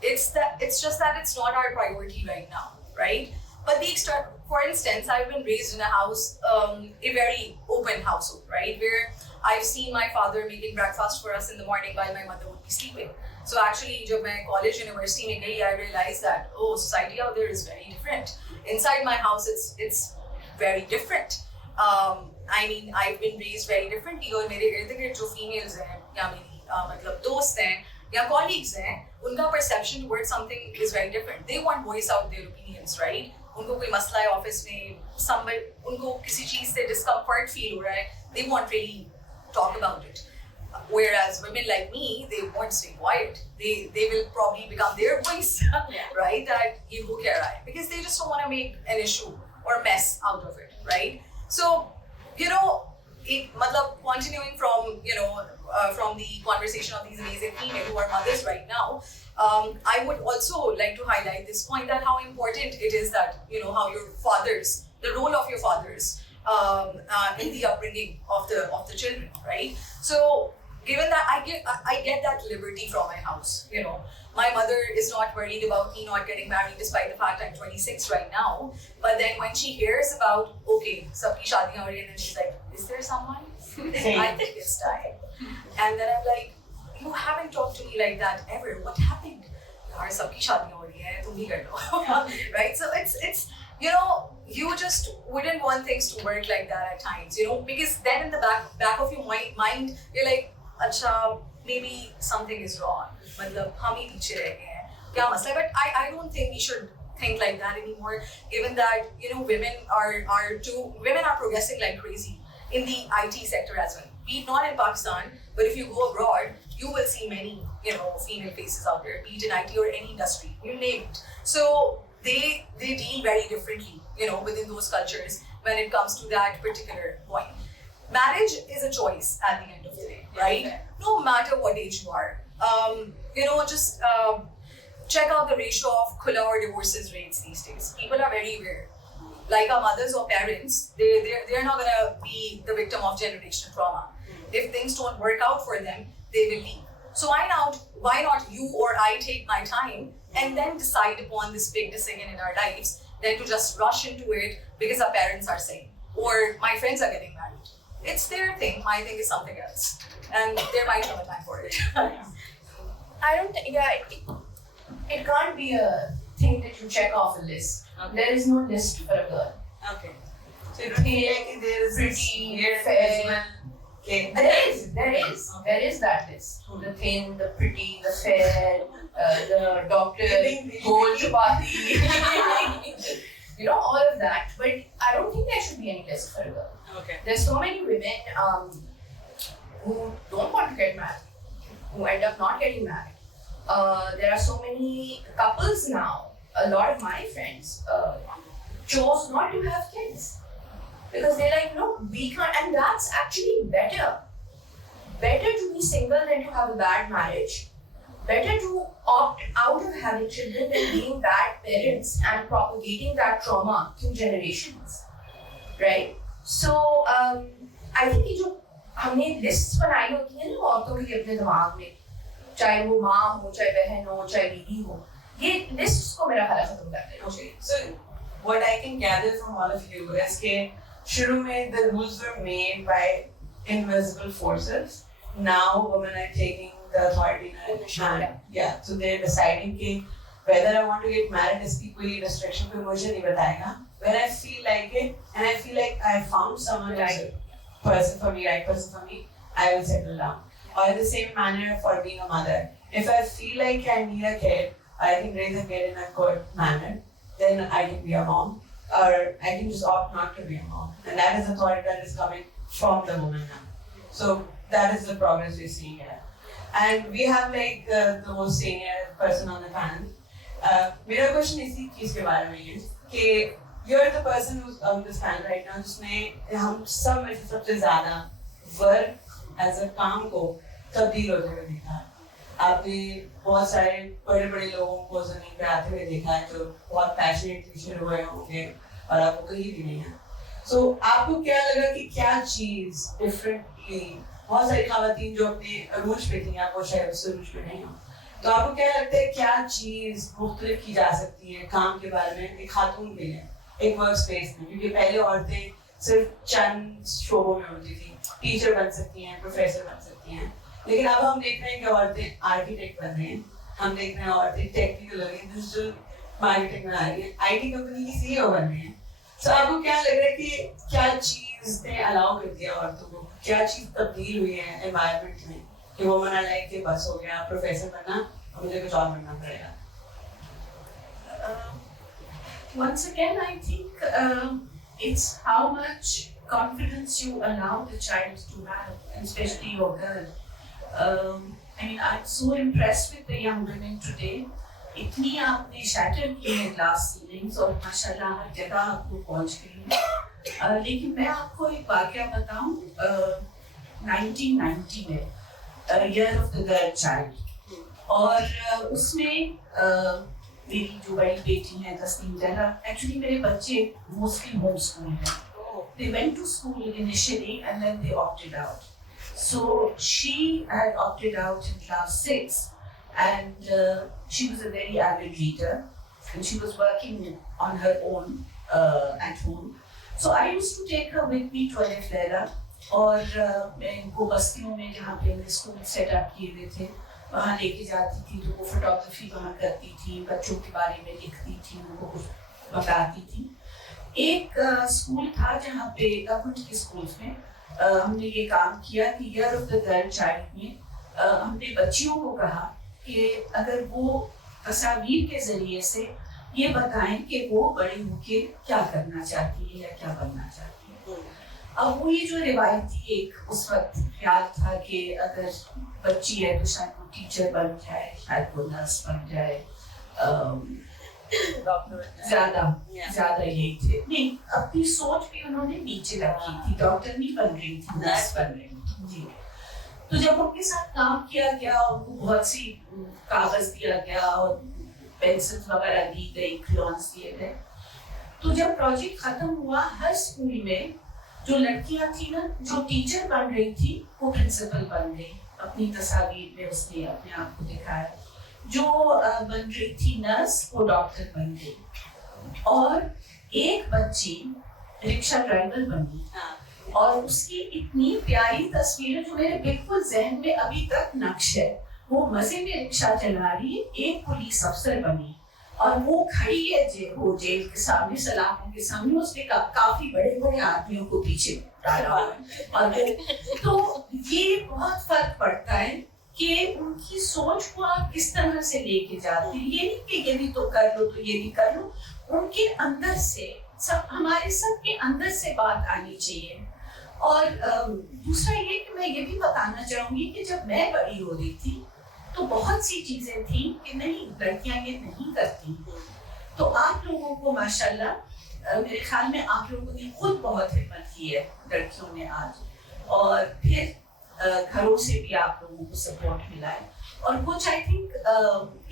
it's just that it's not our priority right now, right? But for instance, I've been raised in a house, a very open household, right? Where I've seen my father making breakfast for us in the morning while my mother would be sleeping. So actually, when I college, university में गई, I realized that society out there is very different. Inside my house, it's very different. I've been raised very differently. और मेरे इर्द-गिर्द जो females हैं, या मेरी मतलब दोस्त हैं, या colleagues हैं, उनका perception towards something is very different. They want voice out their opinions, right? उनको कोई मसला है ऑफिस में, उनको किसी चीज से discomfort feel हो रहा है, they want really talk about it. Whereas women like me, they won't stay quiet. They will probably become their voice, right? That ye ho kya raha hai? Because they just don't want to make an issue or mess out of it, right? So, continuing from from the conversation of these amazing females who are mothers right now, I would also like to highlight this point that how important it is that how your fathers, the role of your fathers in the upbringing of the children, right? So given that I get that liberty from my house, my mother is not worried about me not getting married despite the fact I'm 26 right now. But then when she hears about, okay, sabki shaadiyan ho rahi hai, and then she's like, is there someone? I think it's time. And then I'm like, you haven't talked to me like that ever. What happened? Yaar, sabki shaadiyan ho rahi hai, tum hi kar lo. Right? So it's you just wouldn't want things to work like that at times, because then in the back of your mind, you're like, acha, maybe something is wrong. Matlab, hum hi piche reh gaye hain. Kya masla hai? But I don't think we should think like that anymore, given that women are progressing like crazy in the IT sector as well. Be it not in Pakistan, but if you go abroad, you will see many female faces out there, be it in IT or any industry, you name it. So they deal very differently, within those cultures when it comes to that particular point. Marriage is a choice at the end of the day, right? No matter what age you are. Just check out the ratio of khula or divorces rates these days. People are very weird. Like our mothers or parents, they're not gonna be the victim of generational trauma. If things don't work out for them, they will leave. So why not you or I take my time and then decide upon this big decision in our lives than to just rush into it because our parents are saying, or my friends are getting married. It's their thing, my thing is something else. And there might come a time for it. I don't think, it can't be a thing that you check off a list. Okay. There is no list for a girl. Okay. So you don't feel like there is this Pretty, weird fair. Okay. There is that list. The thin, the pretty, the fair, the doctor, gold chapati. All of that. But I don't think there should be any list for a girl. Okay. There's so many women who don't want to get married, who end up not getting married. There are so many couples now. A lot of my friends chose not to have kids because they're like, no, we can't, and that's actually better. Better to be single than to have a bad marriage. Better to opt out of having children than being bad parents and propagating that trauma through generations, right? So I think ये जो हमने lists बनाई होती हैं ना औरतों की अपने दिमाग में, चाहे वो माँ हो, चाहे बहन हो, चाहे बीवी हो, ये lists को मेरा ख्याल खत्म कर देना चाहिए. So what I can gather from all of you is that शुरू में the rules were made by invisible forces. Now women are taking the authority in their hand. Yeah, so they're deciding कि whether I want to get married इसकी कोई restriction कोई मुझे नहीं बताएगा. When I feel like it and I feel like I found someone right person for me, I will settle down. Or in the same manner for being a mother. If I feel like I need a kid, I can raise a kid in a good manner, then I can be a mom. Or I can just opt not to be a mom. And that is authority that is coming from the woman now. So that is the progress we're seeing here. And we have like the most senior person on the panel. मेरा question इसी चीज के बारे में है कि you're the person who's on this panel right now जिसने हम सब में से सबसे ज़्यादा work as a काम को तब्दील होते हुए देखा है. आपने बहुत सारे बड़े लोगों को ज़मीन पे आते हुए देखा है जो बहुत passionate शुरू हुए होंगे और आपको कहीं भी नहीं है. So आपको क्या लगा कि क्या चीज़ differently बहुत सारी ख़वातीन जो अपने अरूज पे थी आपको शायद उससे अरूज पे नहीं हो. तो आपको क्या लगता है क्या चीज़ मुख्तलिफ की जा सकती है काम के बारे में एक खातून के लिए एक वर्क स्पेस में, क्योंकि पहले औरतें सिर्फ चंद शोबों में होती थी, टीचर बन सकती हैं, प्रोफेसर बन सकती हैं, लेकिन अब हम देख रहे हैं कि औरतें आर्किटेक्ट बन रही हैं, हम देख रहे हैं औरतें टेक्निकल हो रही हैं, डिजिटल मार्केटिंग में आ रही हैं, आईटी कंपनी की सीईओ बन रही हैं. तो आपको क्या लग रहा है कि क्या चीज़ ने अलाउ कर दिया औरतों को, क्या चीज़ तब्दील हुई है एनवायरनमेंट में कि वो मना लाइक के बस हो गया प्रोफेसर बनना और मुझे कुछ और बनना पड़ेगा. Once again, I think it's how much confidence you allow the child to have, and especially your girl. I mean, I'm so impressed with the young women today. इतनी आपने शैटर की है ग्लास सीलिंग्स और माशाल्लाह हर जगह आपको पहुंच गई है। लेकिन मैं आपको एक वाकया बताऊं, 1990 में year of the girl child, और उसमें मेरी जो बड़ी बेटी है तस्लीम जहरा, एक्चुअली मेरे बच्चे मोस्टली होम स्कूल हैं. They went to school initially and then they opted out. So she had opted out in class 6, and she was a very avid reader, and she was working on her own at home. So I used to take her with me to Alif Laila, और मैं इनको बस्तियों में जहाँ पे हमने school set up किए हुए थे वहाँ लेके जाती थी, तो वो फोटोग्राफी वहाँ करती थी, बच्चों के बारे में लिखती थी, उनको कुछ बताती थी. एक स्कूल था जहाँ पे गवर्नमेंट के स्कूल्स में हमने ये काम किया कि year of the girl child में हमने बच्चियों को कहा कि अगर वो तस्वीर के जरिए से ये बताएं कि वो बड़ी होके क्या करना चाहती है या क्या बनना चाहती है. अब वो ये जो रिवायती एक उस वक्त ख्याल था कि अगर बच्ची है तो शायद वो टीचर बन जाए, शायद वो नर्स बन जाए, ज्यादा यही थे. नहीं, अपनी सोच भी उन्होंने नीचे रखी थी, डॉक्टर नहीं बन रही थी, नर्स बन रही थी जी. तो जब उनके साथ काम किया गया, उनको बहुत सी कागज दिया गया और पेंसिल्स वगैरह दी गई, क्रेयॉन्स दिए गए. तो जब प्रोजेक्ट खत्म हुआ, हर स्कूल में जो लड़कियां थी ना, जो टीचर बन रही थी वो प्रिंसिपल बन गई. अपनी तस्वीर में उसने अपने आप को दिखाया. जो बन रही थी नर्स वो डॉक्टर बन गई, और एक बच्ची रिक्शा ड्राइवर बनी. और उसकी इतनी प्यारी तस्वीर जो मेरे बिल्कुल जहन में अभी तक नक्श है. वो मजे में रिक्शा चला रही है, एक पुलिस अफसर बनी और वो खड़ी है जेल के सामने, सलाखों के सामने. उसने काफी बड़े बड़े आदमियों को पीछे डाला. और तो ये बहुत फर्क पड़ता है कि उनकी सोच को आप किस तरह से लेके जाते हैं. ये नहीं कि ये भी तो कर लो तो ये भी कर लो, उनके अंदर से सब, हमारे सब के अंदर से बात आनी चाहिए. और दूसरा ये कि मैं ये भी बताना चाहूंगी कि जब मैं बड़ी हो रही थी तो बहुत सी चीजें थी कि नहीं, लड़कियां ये नहीं करती. तो आप लोगों को माशाल्लाह, मेरे ख्याल में आप लोगों ने खुद बहुत हिम्मत की है लड़कियों ने आज, और फिर घरों से भी आप लोगों को सपोर्ट मिला है. और कुछ आई थिंक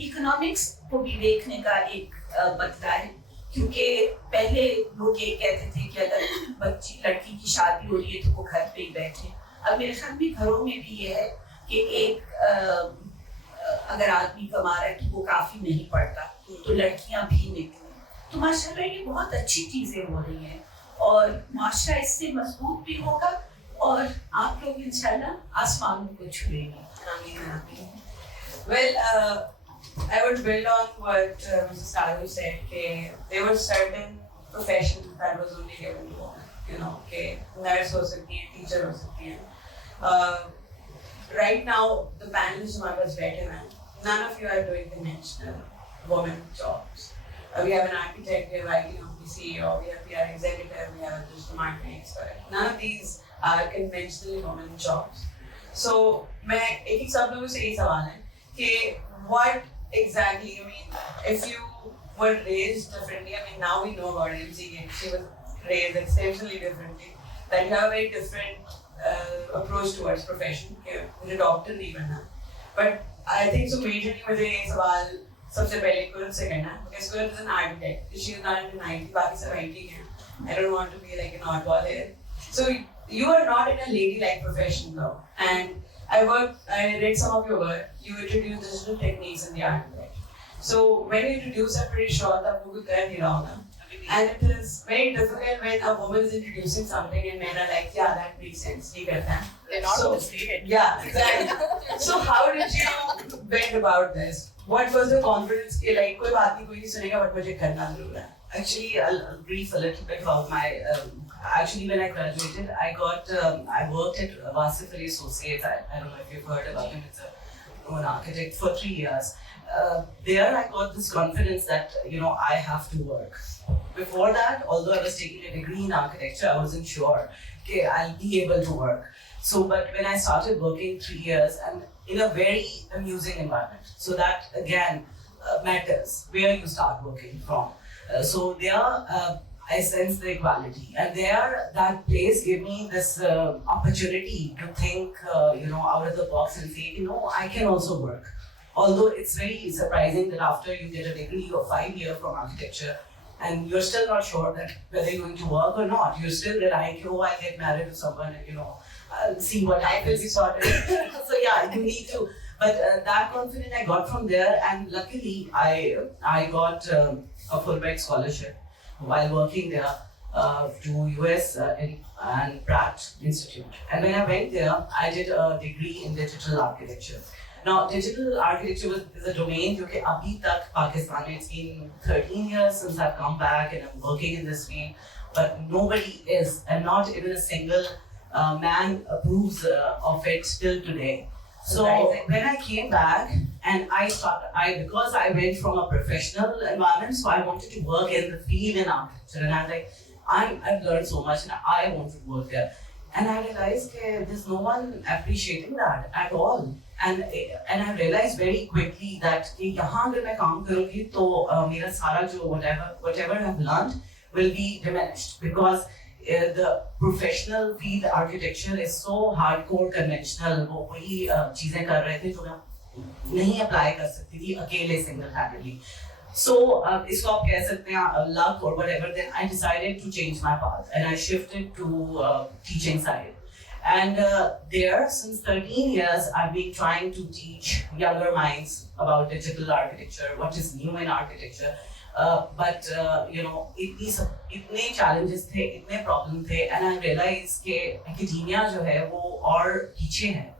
इकोनॉमिक्स को भी देखने का एक बदला है, क्योंकि पहले लोग ये कहते थे कि अगर लड़की की शादी हो रही है तो वो घर पे ही बैठे. अब मेरे ख्याल में घरों में भी ये है कि एक अगर आदमी कमा रहा है तो वो काफी नहीं पड़ता, तो लड़कियां भी निकली. तो माशाल्लाह ये बहुत अच्छी चीजें हो रही हैं और माशरा इससे मजबूत भी होगा और आप लोग इंशाल्लाह आसमानों को छुएंगे. Well, I would build on what Mrs. Salu said. There were certain professions that was only given to women. You know, nurse हो सकती है, teacher हो सकती है. Right now, the panelists हमारे पास बैठे हैं, none of you are doing conventional women jobs. We have an architect, we have IT company CEO, we have PR executive, we have a digital marketing expert. None of these are conventionally women jobs. So, मैं एक सब लोगों से यही सवाल है कि what exactly, I mean, if you were raised differently, I mean, now we know about MC, she was raised exceptionally differently, that you have a very different approach towards profession. कि मुझे डॉक्टर नहीं बनना, but I think so majorly मुझे ये सवाल सबसे पहले कुल से करना है, because कुल is an architect, she is not in IT, बाकी सब IT हैं. I don't want to be like an oddball here. So you are not in a ladylike profession though, and I read some of your work. You introduce digital techniques in the architect. So when you introduce, I'm pretty sure that वो कर नहीं रहा होगा. And it is very difficult when a woman is introducing something and men are like, yeah, that makes sense. ठीक करता है. They're not on the stage. Yeah, exactly. So how did you went about this? What was the confidence कि like कोई बात नहीं, कोई नहीं सुनेगा, but मुझे करना जरूर है. Actually, I'll brief a little bit about my. Actually, when I graduated, I worked at Wasif Ali Associates. I don't know if you've heard about him. It's an architect for 3 years. There, I got this confidence that I have to work. Before that, although I was taking a degree in architecture, I wasn't sure I'll be able to work. So, but when I started working 3 years and in a very amusing environment, so that again matters where you start working from. So there, I sense the equality, and there that place gave me this opportunity to think, out of the box and say, I can also work. Although it's very surprising that after you get a degree of 5 years from architecture, and you're still not sure that whether you're going to work or not, you're still relying, I'll get married to someone and I'll see what Life will be sorted. So yeah, you need to. But that confidence I got from there, and luckily I got a Fulbright scholarship while working there to US and Pratt Institute. And when I went there, I did a degree in digital architecture. Now, digital architecture is a domain that abhi tak Pakistan, it's been 13 years since I've come back and I'm working in this field, but nobody is, and not even a single man approves of it till today. So when I came back and because I went from a professional environment, so I wanted to work in the field in architecture, and I'm like, I've learned so much and I want to work there. And I realized that there's no one appreciating that at all. And I realized very quickly that यहाँ अगर मैं काम करूँगी तो मेरा सारा जो whatever I've learned will be diminished, because the professional field architecture is so hardcore conventional. वो वही चीजें कर रहे थे जो मैं नहीं apply कर सकती थी अकेले single handedly. So इसको आप कह सकते हैं luck or whatever. Then I decided to change my path and I shifted to teaching side. And there, since 13 years, I've been trying to teach younger minds about digital architecture, what is new in architecture. But इतने challenges थे, इतने problem थे, and I realized कि academia जो है वो और पीछे है.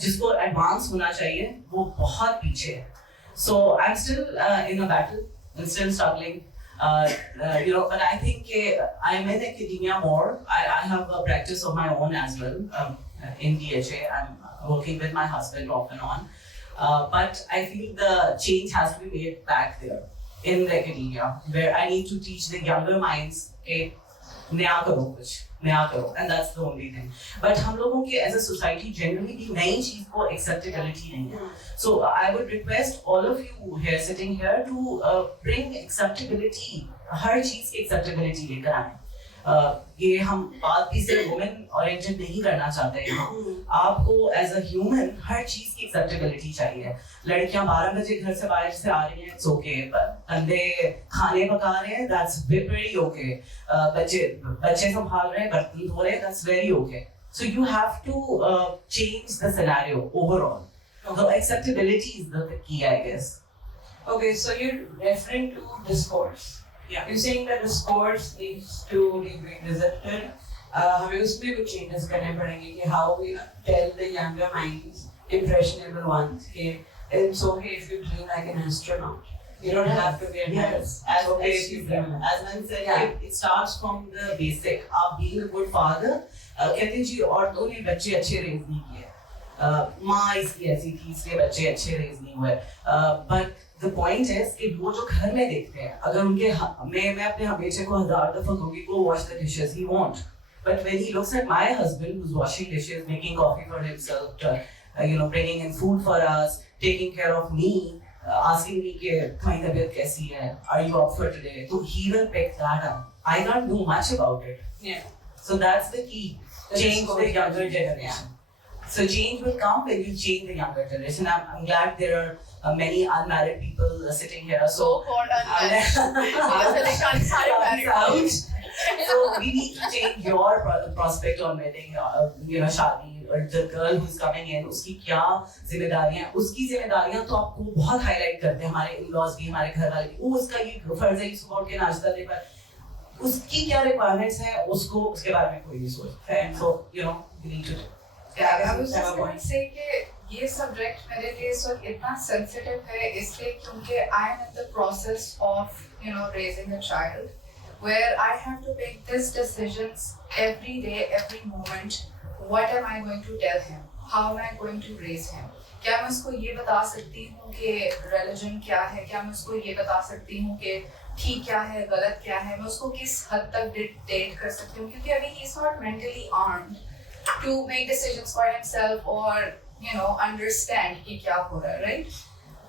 जिसको advance होना चाहिए, वो बहुत पीछे है. So I'm still in a battle, I'm still struggling. But I think I'm in academia more. I have a practice of my own as well in DHA. I'm working with my husband off and on. But I feel the change has to be made back there in the academia, where I need to teach the younger minds, नया करो कुछ, नया करो, and that's the only thing. But हम लोगों के as a society generally भी नई चीज को acceptability नहीं है. So I would request all of you here sitting here to bring acceptability, हर चीज की acceptability लेकर आएं. ये हम बात भी सिर्फ women oriented नहीं करना चाहते हैं. आपको as a human हर चीज की acceptability चाहिए. लड़कियां 12 बजे घर से बाहर से आ रही हैं, it's okay. बंदे खाने पका रहे हैं, that's very okay. बच्चे संभाल रहे हैं, बर्तन धो रहे हैं, that's very okay. So you have to change the scenario overall. So acceptability is the key, I guess. Okay, so you're referring to discourse. Yeah. You're saying that discourse needs to be revisited. हमें उसमें कुछ changes करने पड़ेंगे कि how we tell the younger minds, impressionable ones, कि it's okay if you dream like an astronaut. You don't have to be a nurse. As okay if you dream. As man said, it starts from the basic. आप being a good father, कहते हैं जी औरतों ने बच्चे अच्छे raise नहीं किए. माँ इसकी ऐसी थी इसलिए बच्चे अच्छे रेज नहीं हुए. But the point is कि वो जो घर में देखते हैं, अगर उनके मैं अपने बेटे को 1000 दफा कहूँगी go wash the dishes, he won't. But when he looks at my husband who's washing dishes, making coffee for himself, bringing in food for us, taking care of me, asking me कि तुम्हारी तबीयत कैसी है, are you up for today? So he will pick that up. I can't do much about it. Yeah. So that's the key. Change the younger generation. So change will come when you change the younger generation. I'm glad there are many unmarried people sitting here. So-called unmarried. So we need to change your prospect on wedding, शादी, or the girl who's coming in, उसकी क्या जिम्मेदारियां, उसकी जिम्मेदारियां तो आपको बहुत highlight करते हैं हमारे in-laws भी, हमारे घर वाले भी. वो उसका ये फर्ज है सुबह उठ के नाश्ता दे, पर उसकी क्या requirements है उसको उसके बारे में कोई नहीं सोचता है. So we need to. I was just going to say कि ये subject मेरे लिए इस वक्त इतना sensitive है इसलिए क्योंकि I am in the process of raising a child where I have to make these decisions every day, every moment. What am I going to tell him? How am I going to raise him? क्या मैं उसको ये बता सकती हूँ कि religion क्या है? क्या मैं उसको ये बता सकती हूँ कि ठीक क्या है, गलत क्या है? मैं उसको किस हद तक dictate कर सकती हूँ? क्योंकि अभी he is not mentally armed to make decisions for himself or understand कि क्या हो रहा है, right?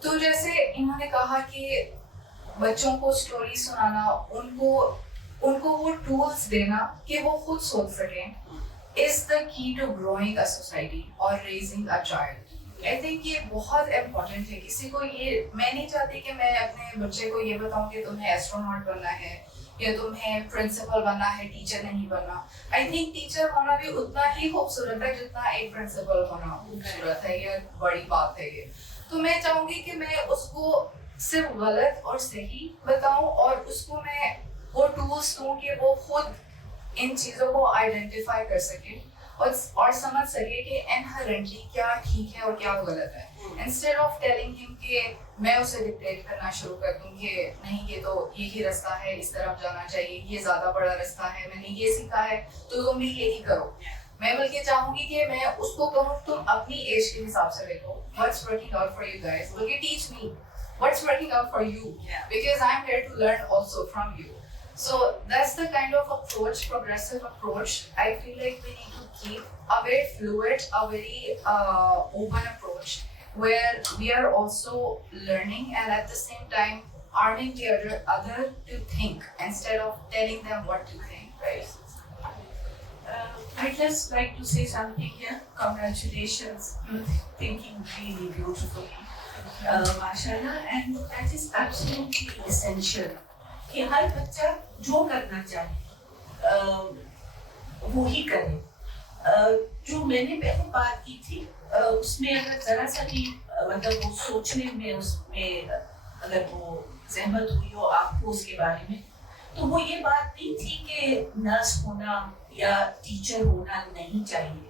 तो जैसे इन्होंने कहा कि बच्चों को स्टोरी सुनाना, उनको वो टूल्स देना कि वो खुद सोच सकें is the key to growing a society or raising a child. I think ये बहुत important है. किसी को ये, मैं नहीं चाहती कि मैं अपने बच्चे को ये बताऊं कि तुम्हें एस्ट्रोनॉट बनना है या तुम्हें प्रिंसिपल बनना है, टीचर नहीं बनना. I think टीचर होना भी उतना ही खूबसूरत है जितना एक प्रिंसिपल होना खूबसूरत है. ये बड़ी बात है ये. तो मैं चाहूंगी कि मैं उसको सिर्फ गलत और सही बताऊं और उसको मैं वो टूल्स दूं कि वो खुद इन चीज़ों को आइडेंटिफाई कर सके और समझ सके कि इनहेरेंटली क्या ठीक है और क्या गलत है. इंस्टेड ऑफ टेलिंग हिम कि मैं उसे डिक्टेट करना शुरू कर दूं कि नहीं ये तो एक ही रास्ता है, इस तरफ जाना चाहिए, ये ज़्यादा बड़ा रास्ता है, मैंने ये सीखा है तो तुम भी यही करो. मैं बल्कि चाहूंगी कि मैं उसको कहूँ तुम अपनी एज के हिसाब से देखो what's working out for you guys, बल्कि teach me what's working out for you because I am here to learn also from you. So that's the kind of approach, progressive approach. I feel like we need to keep a very fluid, a very open approach where we are also learning and at the same time arming the other to think instead of telling them what to think, right? I'd just like to say something here. Congratulations, thinking really beautifully, mashallah, and that is absolutely essential. कि हर बच्चा जो करना चाहे वो ही करे. जो मैंने पहले बात की थी उसमें अगर जरा सा भी मतलब वो सोचने में उसमें अगर वो सहमत हुई हो आपको उसके बारे में, तो वो ये बात नहीं थी कि नर्स होना या टीचर होना नहीं चाहिए,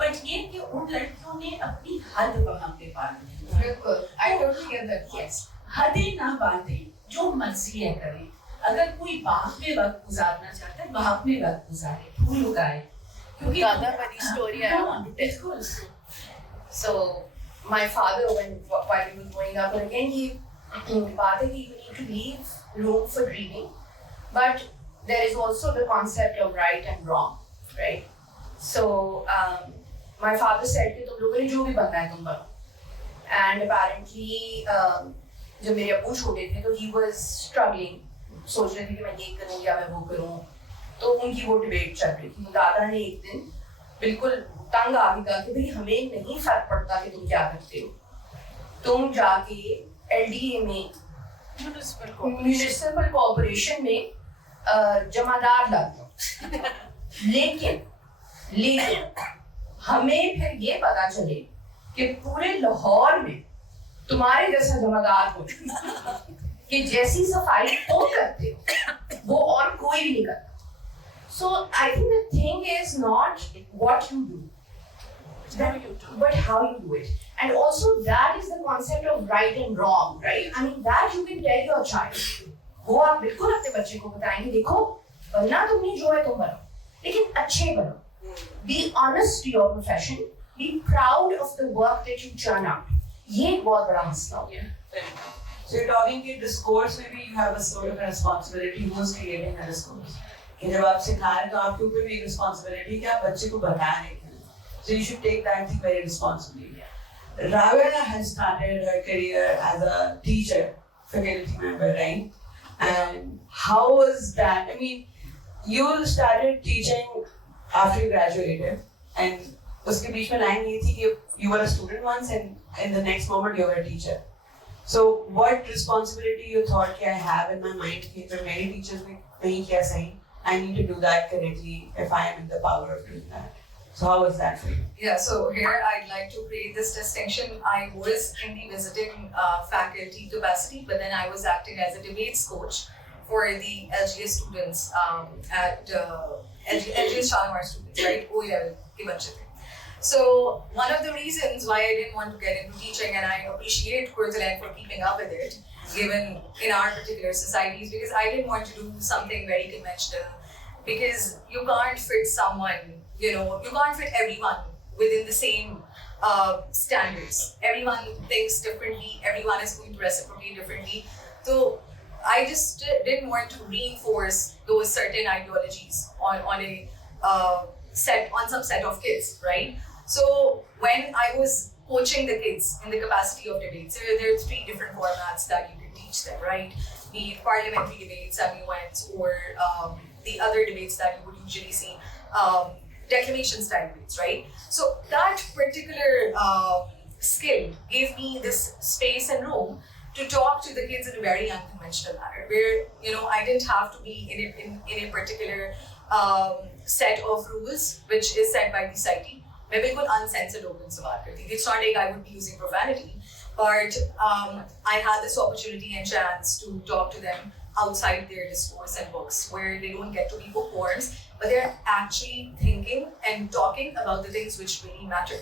बट ये कि उन लड़कियों ने अपनी हद वहाँ पे बांधी. बिल्कुल, I totally get that. Yes, हदें ना बांधे, जो मर्जी है करें. अगर कोई बाग में वक्त गुजारना चाहता है बाग में वक्त गुजारे, फूल उगाए. क्योंकि another funny story I want to tell. बिल्कुल. So my father, while he was growing up, and again the baat hai ki you need to leave room for dreaming, but there is also the concept of right and wrong, right? So my father said कि तुम लोगों ने जो भी बनना है तुम बनो. And apparently जब मेरे अब्बू छोटे थे तो he was struggling, सोच रहे थे कि मैं ये करूँ या मैं वो करूँ. तो उनकी वो डिबेट चल रही थी. दादा ने एक दिन बिल्कुल तंग आ के कहा कि भाई हमें नहीं फर्क पड़ता कि तुम क्या करते हो, तुम जाके LDA में म्यूनिसिपल कॉर्पोरेशन में जमादार ला दो. लेकिन हमें फिर ये पता चले कि पूरे लाहौर में तुम्हारे जैसा जमादार हो कि जैसी सफाई तुम करते हो वो और कोई भी नहीं करता. So I think the thing is not what you do, but how you do it. And also that is the concept of right and wrong, right? I mean that you can tell your child. वो आप बिल्कुल अपने बच्चे को बताएंगे देखो बनना तुमने जो है तुम बनो, लेकिन अच्छे बनो. Be honest to your profession. Be proud of the work that you churn out. ये एक बहुत बड़ा मसला हो गया. So you're talking कि discourse में भी you have a sort of a responsibility who's creating a discourse. कि जब आप सिखा रहे हैं तो आपके ऊपर भी एक responsibility कि आप बच्चे को बता रहे हैं. So you should take that thing very responsibly. Ravana has started her career as a teacher, faculty member, right? And how was that? I mean, you started teaching after you graduated, and उसके बीच में line ये थी कि you were a student once, and in the next moment you were a teacher. So what responsibility you thought कि I have in my mind कि जो मेरे teachers ने नहीं किया सही, I need to do that correctly if I am in the power of doing that. So how was that for you? Yeah, so here I'd like to create this distinction. I was in the visiting faculty capacity, but then I was acting as a debates coach for the LGS students at LGS Shalimar students, right? OEL के बच्चे थे. So one of the reasons why I didn't want to get into teaching, and I appreciate Kurzelen for keeping up with it, given in our particular societies, because I didn't want to do something very conventional, because you can't fit someone, you can't fit everyone within the same standards. Everyone thinks differently, everyone is going to reciprocate differently. So I just didn't want to reinforce those certain ideologies on a some set of kids, right? So when I was coaching the kids in the capacity of debates, there are 3 different formats that you can teach them, right? Be it parliamentary debates, MUNs, or the other debates that you would usually see, declamation style debates, right? So that particular skill gave me this space and room to talk to the kids in a very unconventional manner, where I didn't have to be in a particular set of rules which is set by the society. मैं बिल्कुल uncensored open से बात करती थी. It's not like I would be using profanity, but I had this opportunity and chance to talk to them outside their discourse and books, where they don't get to be bookworms, but they're actually thinking and talking about the things which really matter.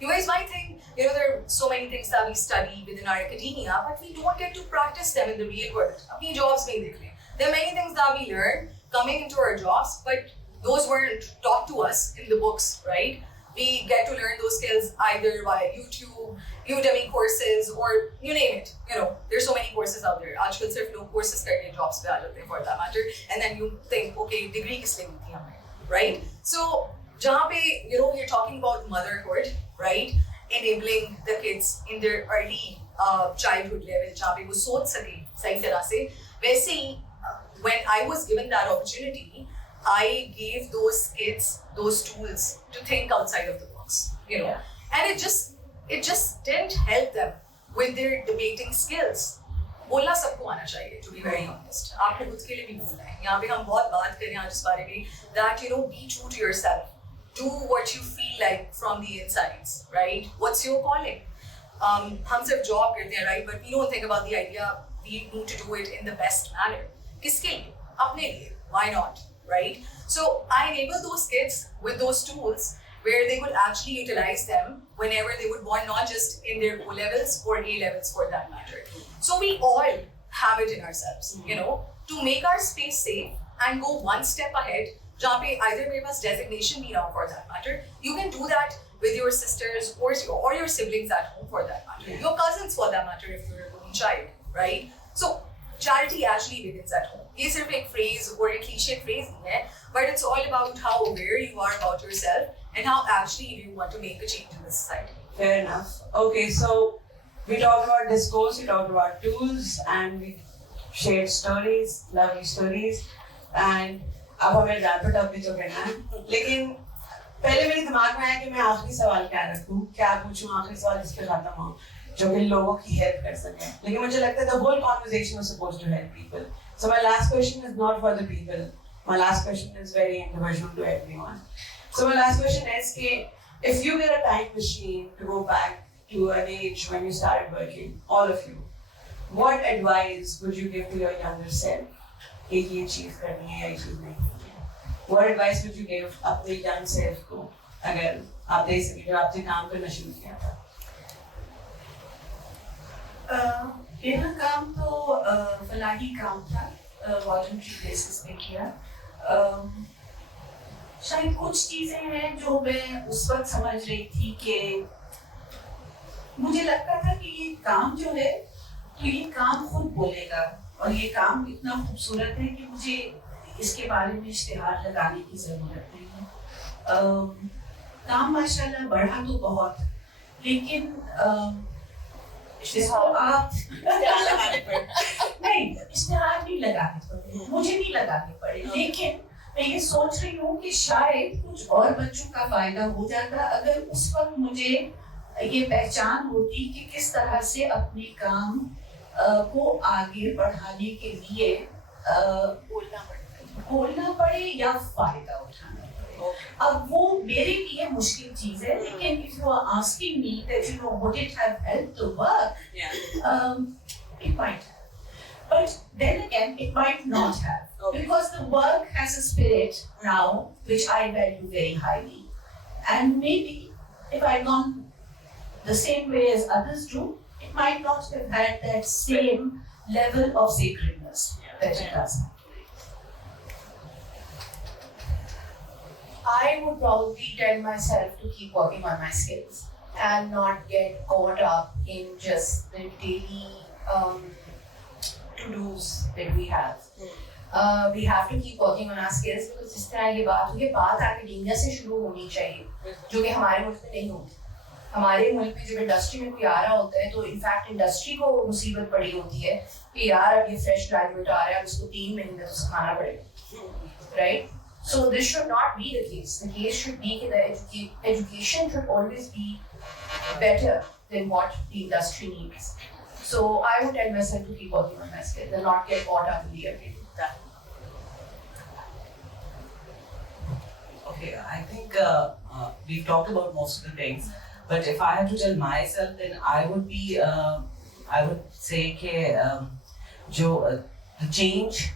You guys might think, there are so many things that we study within our academia, but we don't get to practice them in the real world. अपनी jobs में देख लें. There are many things that we learn coming into our jobs, but those weren't taught to us in the books, right? We get to learn those skills either via YouTube, Udemy courses, or you name it. There's so many courses out there. आजकल सिर्फ लोग courses करके jobs पे आ जाते हैं, for that matter. And then you think, okay, degree किस लिए ली थी हमने, right? So जहाँ पे you're talking about motherhood, right? Enabling the kids in their early childhood level, जहाँ पे वो सोच सके सही तरह से. वैसे ही when I was given that opportunity, I gave those kids those tools to think outside of the box, and it just didn't help them with their debating skills. बोलना सबको आना चाहिए, to be very honest. आपने खुद के लिए भी बोलना है. यहाँ पे हम बहुत बात करें आज इस बारे में that be true to yourself, do what you feel like from the insides, right? What's your calling? हम सिर्फ job करते हैं, right? But we don't think about the idea we need to do it in the best manner. किसके लिए? अपने लिए. Why not? Right? So I enable those kids with those tools where they could actually utilize them whenever they would want, not just in their O levels or A levels for that matter. So we all have it in ourselves, to make our space safe and go one step ahead. जहाँ पे either मेरे पास designation भी ना हो for that matter, you can do that with your sisters or your siblings at home for that matter, your cousins for that matter if you're a grown child, right? So charity actually begins at home. ये सिर्फ एक phrase or a cliche phrase नहीं है, but it's all about how aware you are about yourself and how actually you want to make a change in the society. Fair enough. Okay, so we talked about discourse, we talked about tools, and we shared stories, lovely stories, and अब हमें wrap it up भी तो करना है. लेकिन पहले मेरे दिमाग में आया कि मैं आखिरी सवाल क्या रखूं, क्या पूछूं आखिरी सवाल जिस पे खत्म हो, जो कि लोगों की हेल्प कर सके. लेकिन मुझे लगता है the whole conversation was supposed to help people. So my last question is not for the people. My last question is very individual to everyone. So my last question is, if you get a time machine to go back to an age when you started working, all of you, what advice would you give to your younger self? एक ये चीज करनी है, ये चीज नहीं. What advice would you give अपने young self को, अगर आप दे सकें जब आपने काम करना शुरू किया था? मेरा काम तो फलाही काम था, वॉलंटरी बेसिस पे किया. शायद कुछ चीजें हैं जो मैं उस वक्त समझ रही थी कि मुझे लगता था कि ये काम जो है तो ये काम खुद बोलेगा और ये काम इतना खूबसूरत है कि मुझे इसके बारे में इश्तिहार लगाने की जरूरत नहीं है. काम माशाल्लाह बढ़ा तो बहुत, लेकिन इसको आप नहीं इश्तिहार नहीं लगाने पड़े, मुझे नहीं लगाने पड़े, लेकिन मैं ये सोच रही हूँ कि शायद कुछ और बच्चों का फायदा हो जाता अगर उस वक्त मुझे ये पहचान होती कि किस तरह से अपने काम को आगे बढ़ाने के लिए बोलना पड़े या फायदा उठाना पड़े. अब वो मेरे लिए मुश्किल चीज है, लेकिन if you are asking me that would it have helped the work, it might have, but then again it might not have, because the work has a spirit now which I value very highly, and maybe if I'd gone the same way as others do, it might not have had that same level of sacredness that it does. I would probably tell myself to keep working on my skills and not get caught up in just the daily to-dos that we have. We have to keep working on our skills because जिस तरह ये बात academia से शुरू होनी चाहिए, जो कि हमारे मुल्क में नहीं होती. हमारे मुल्क में जब इंडस्ट्री में कोई आ रहा होता है तो इनफैक्ट इंडस्ट्री को मुसीबत पड़ी होती है कि यार अब ये फ्रेश ग्रेजुएट आ रहा है, उसको 3 महीने तो सिखाना पड़ेगा, right? So this should not be the case. The case should be that education should always be better than what the industry needs. So I would tell myself to keep working on my skills and not get caught up in the everyday. Okay, I think we've talked about most of the things, but if I had to tell myself, then I would say that the change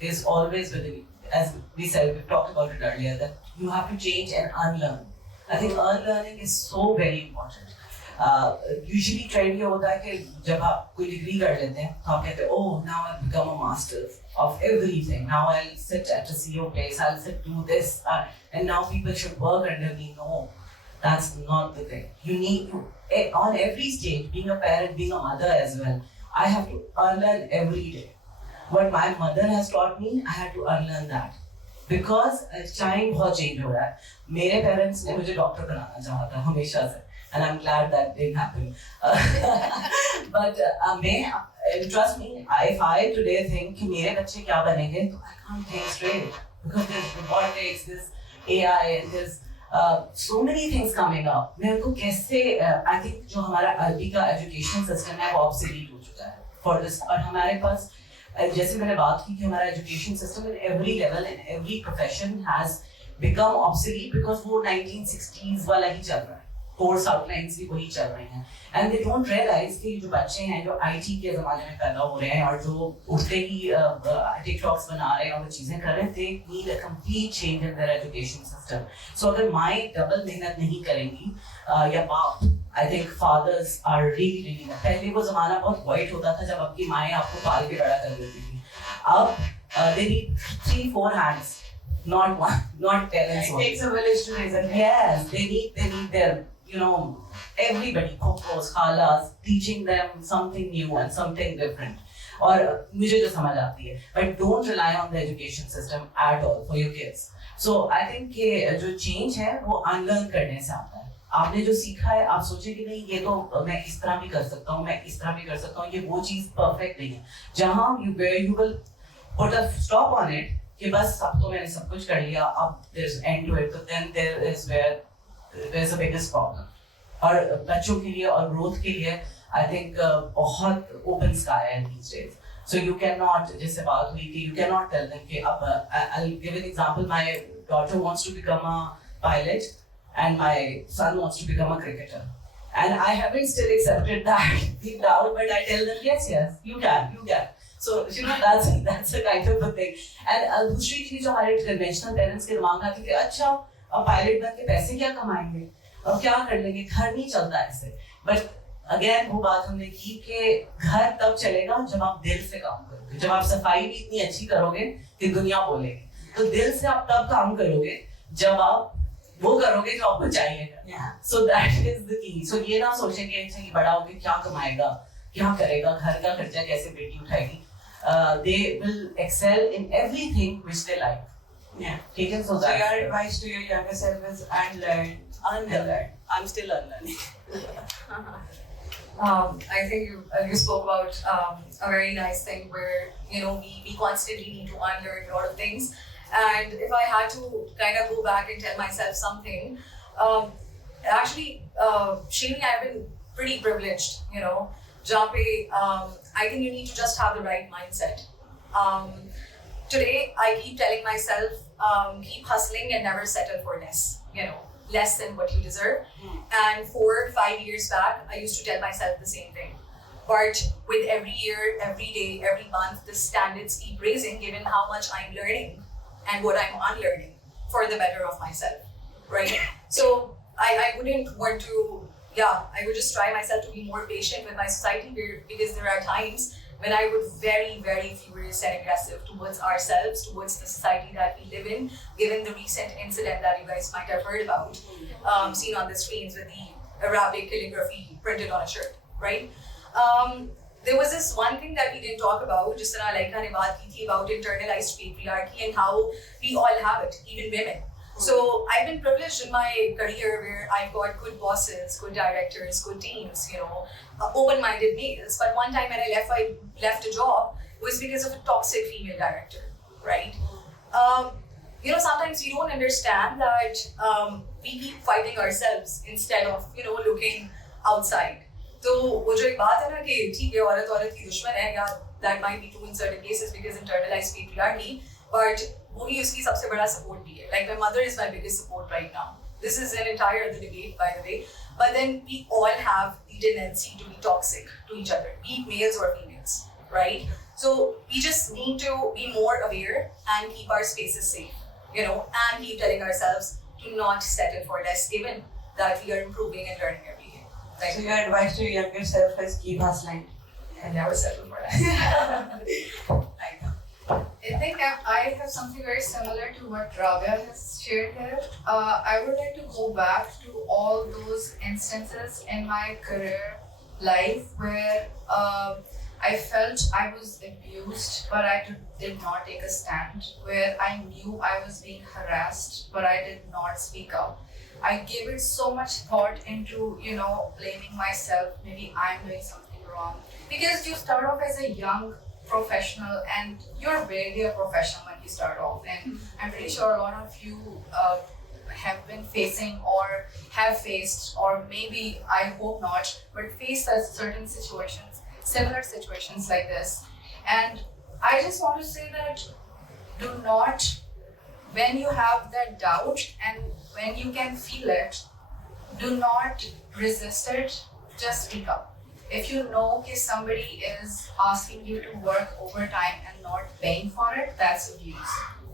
is always within you. As we said, we talked about it earlier, that you have to change and unlearn. I think unlearning is so very important. Usually trend ये होता है कि जब आप कोई degree कर लेते हैं तो आप कहते हैं, oh, now I've become a master of everything. Now I'll sit at a CEO place, I'll do this, and now people should work under me. No, that's not the thing. You need to, on every stage, being a parent, being a mother as well, I have to unlearn every day. What my mother has taught me, I had to unlearn that. Because time बहुत change हो रहा है. मेरे parents ने मुझे doctor बनाना चाहा था हमेशा से, and I'm glad that didn't happen. But trust me, if I today think कि मेरे बच्चे क्या बनेंगे, तो I can't think straight because there's robotics, there's AI, and there's so many things coming up. मैं उनको कैसे I think जो हमारा अरबी का education system है वो obsolete हो चुका है for this, और हमारे पास जैसे मैंने बात की कि हमारा education system in every level in every profession has become obsolete because वो 1960s वाला ही चल रहा है, कोर्स आउटलाइंस भी वही चल रहे हैं, एंड दे डोंट रियलाइज कि जो बच्चे हैं जो आईटी के ज़माने में पैदा हो रहे हैं और जो उठते ही टिकटॉक्स बना रहे हैं और वो चीज़ें कर रहे हैं, they need a complete change in their education system. So अगर माएँ डबल मेहनत नहीं करेंगी या बाप, I think fathers are really पहले वो ज़माना बहुत वाइट होता था जब आपकी माएँ आपको पाल के बड़ा कर देती थी. अब they need 3-4 hands, not one, not parents. It takes a village to raise a kid. Yes, they need their, everybody, popos, khalas, teaching them something new and something different. और मुझे जो समझ आती है, but don't rely on the education system at all for your kids. So I think कि जो change है वो unlearn करने से आता है. आपने जो सीखा है आप सोचे कि नहीं ये तो मैं इस तरह भी कर सकता हूँ, मैं इस तरह भी कर सकता हूँ, ये वो चीज़ परफेक्ट नहीं है. जहाँ where you will put a stop on it कि बस अब तो मैंने सब कुछ कर लिया, अब there's end to it, तो then there is where there's the biggest problem. और बच्चों के लिए और growth के लिए I think बहुत open sky है these days. So you cannot, जैसे बात हुई कि you cannot tell them कि अब I'll give an example. My daughter wants to become a pilot and my son wants to become a cricketer. And I haven't still accepted that deep down, but I tell them yes, you can. So that's the kind of a thing. And दूसरी चीज जो हमारे conventional parents के दिमाग में आती है कि अच्छा अब पायलट बन के पैसे क्या कमाएंगे, अब क्या कर लेंगे, घर नहीं चलता ऐसे. But again वो बात हमने की कि घर तब चलेगा जब आप दिल से काम करोगे, जब आप सफाई भी इतनी अच्छी करोगे कि दुनिया बोलेगी. तो दिल से आप तब काम करोगे जब आप वो करोगे जो आपको चाहिए. So that is the key. So ये ना सोचेंगे कि बड़ा होके क्या कमाएगा, क्या करेगा, घर का खर्चा कैसे बेटी उठाएगी. They will excel in everything which they like. Yeah. ठीक है. So your advice to your younger self is unlearn. I'm still unlearning. I think you spoke about a very nice thing where we constantly need to unlearn a lot of things. And if I had to kind of go back and tell myself something, actually, Srini, I've been pretty privileged, जहाँ पे I think you need to just have the right mindset. Today, I keep telling myself, keep hustling and never settle for less, less than what you deserve. And 4 or 5 years back, I used to tell myself the same thing. But with every year, every day, every month, the standards keep raising given how much I'm learning and what I'm unlearning for the better of myself, right? So I wouldn't want to, I would just try myself to be more patient with my society because there are times when I would very, very furious and aggressive towards ourselves, towards the society that we live in, given the recent incident that you guys might have heard about, seen on the screens with the Arabic calligraphy printed on a shirt, right? there was this one thing that we didn't talk about, just Alaika ne baat ki thi about internalized patriarchy and how we all have it, even women. So I've been privileged in my career where I've got good bosses, good directors, good teams, open-minded males. But one time when I left a job was because of a toxic female director, right? Sometimes we don't understand that we keep fighting ourselves instead of, looking outside. तो वो जो एक बात है ना कि ठीक है औरत की दुश्मन है या that might be true in certain cases because internalized patriarchy, but वो ही उसकी सबसे बड़ा support भी है. Like my mother is my biggest support right now. This is an entire other debate, by the way. But then we all have the tendency to be toxic to each other, be it males or females, right? So we just need to be more aware and keep our spaces safe, and keep telling ourselves to not settle for less, given that we are improving and learning every day. So your advice to your younger self is keep hustling And never settle for less. I think I have something very similar to what Rabia has shared here. I would like to go back to all those instances in my career life where I felt I was abused, but I did not take a stand, where I knew I was being harassed, but I did not speak up. I gave it so much thought into, blaming myself, maybe I'm doing something wrong. Because you start off as a young professional and you're barely a professional when you start off. And I'm pretty sure a lot of you have been facing or have faced, or maybe, I hope not, but face certain situations, similar situations like this. And I just want to say that do not, when you have that doubt and when you can feel it, do not resist it, just speak up. If you know that somebody is asking you to work overtime and not paying for it, that's abuse.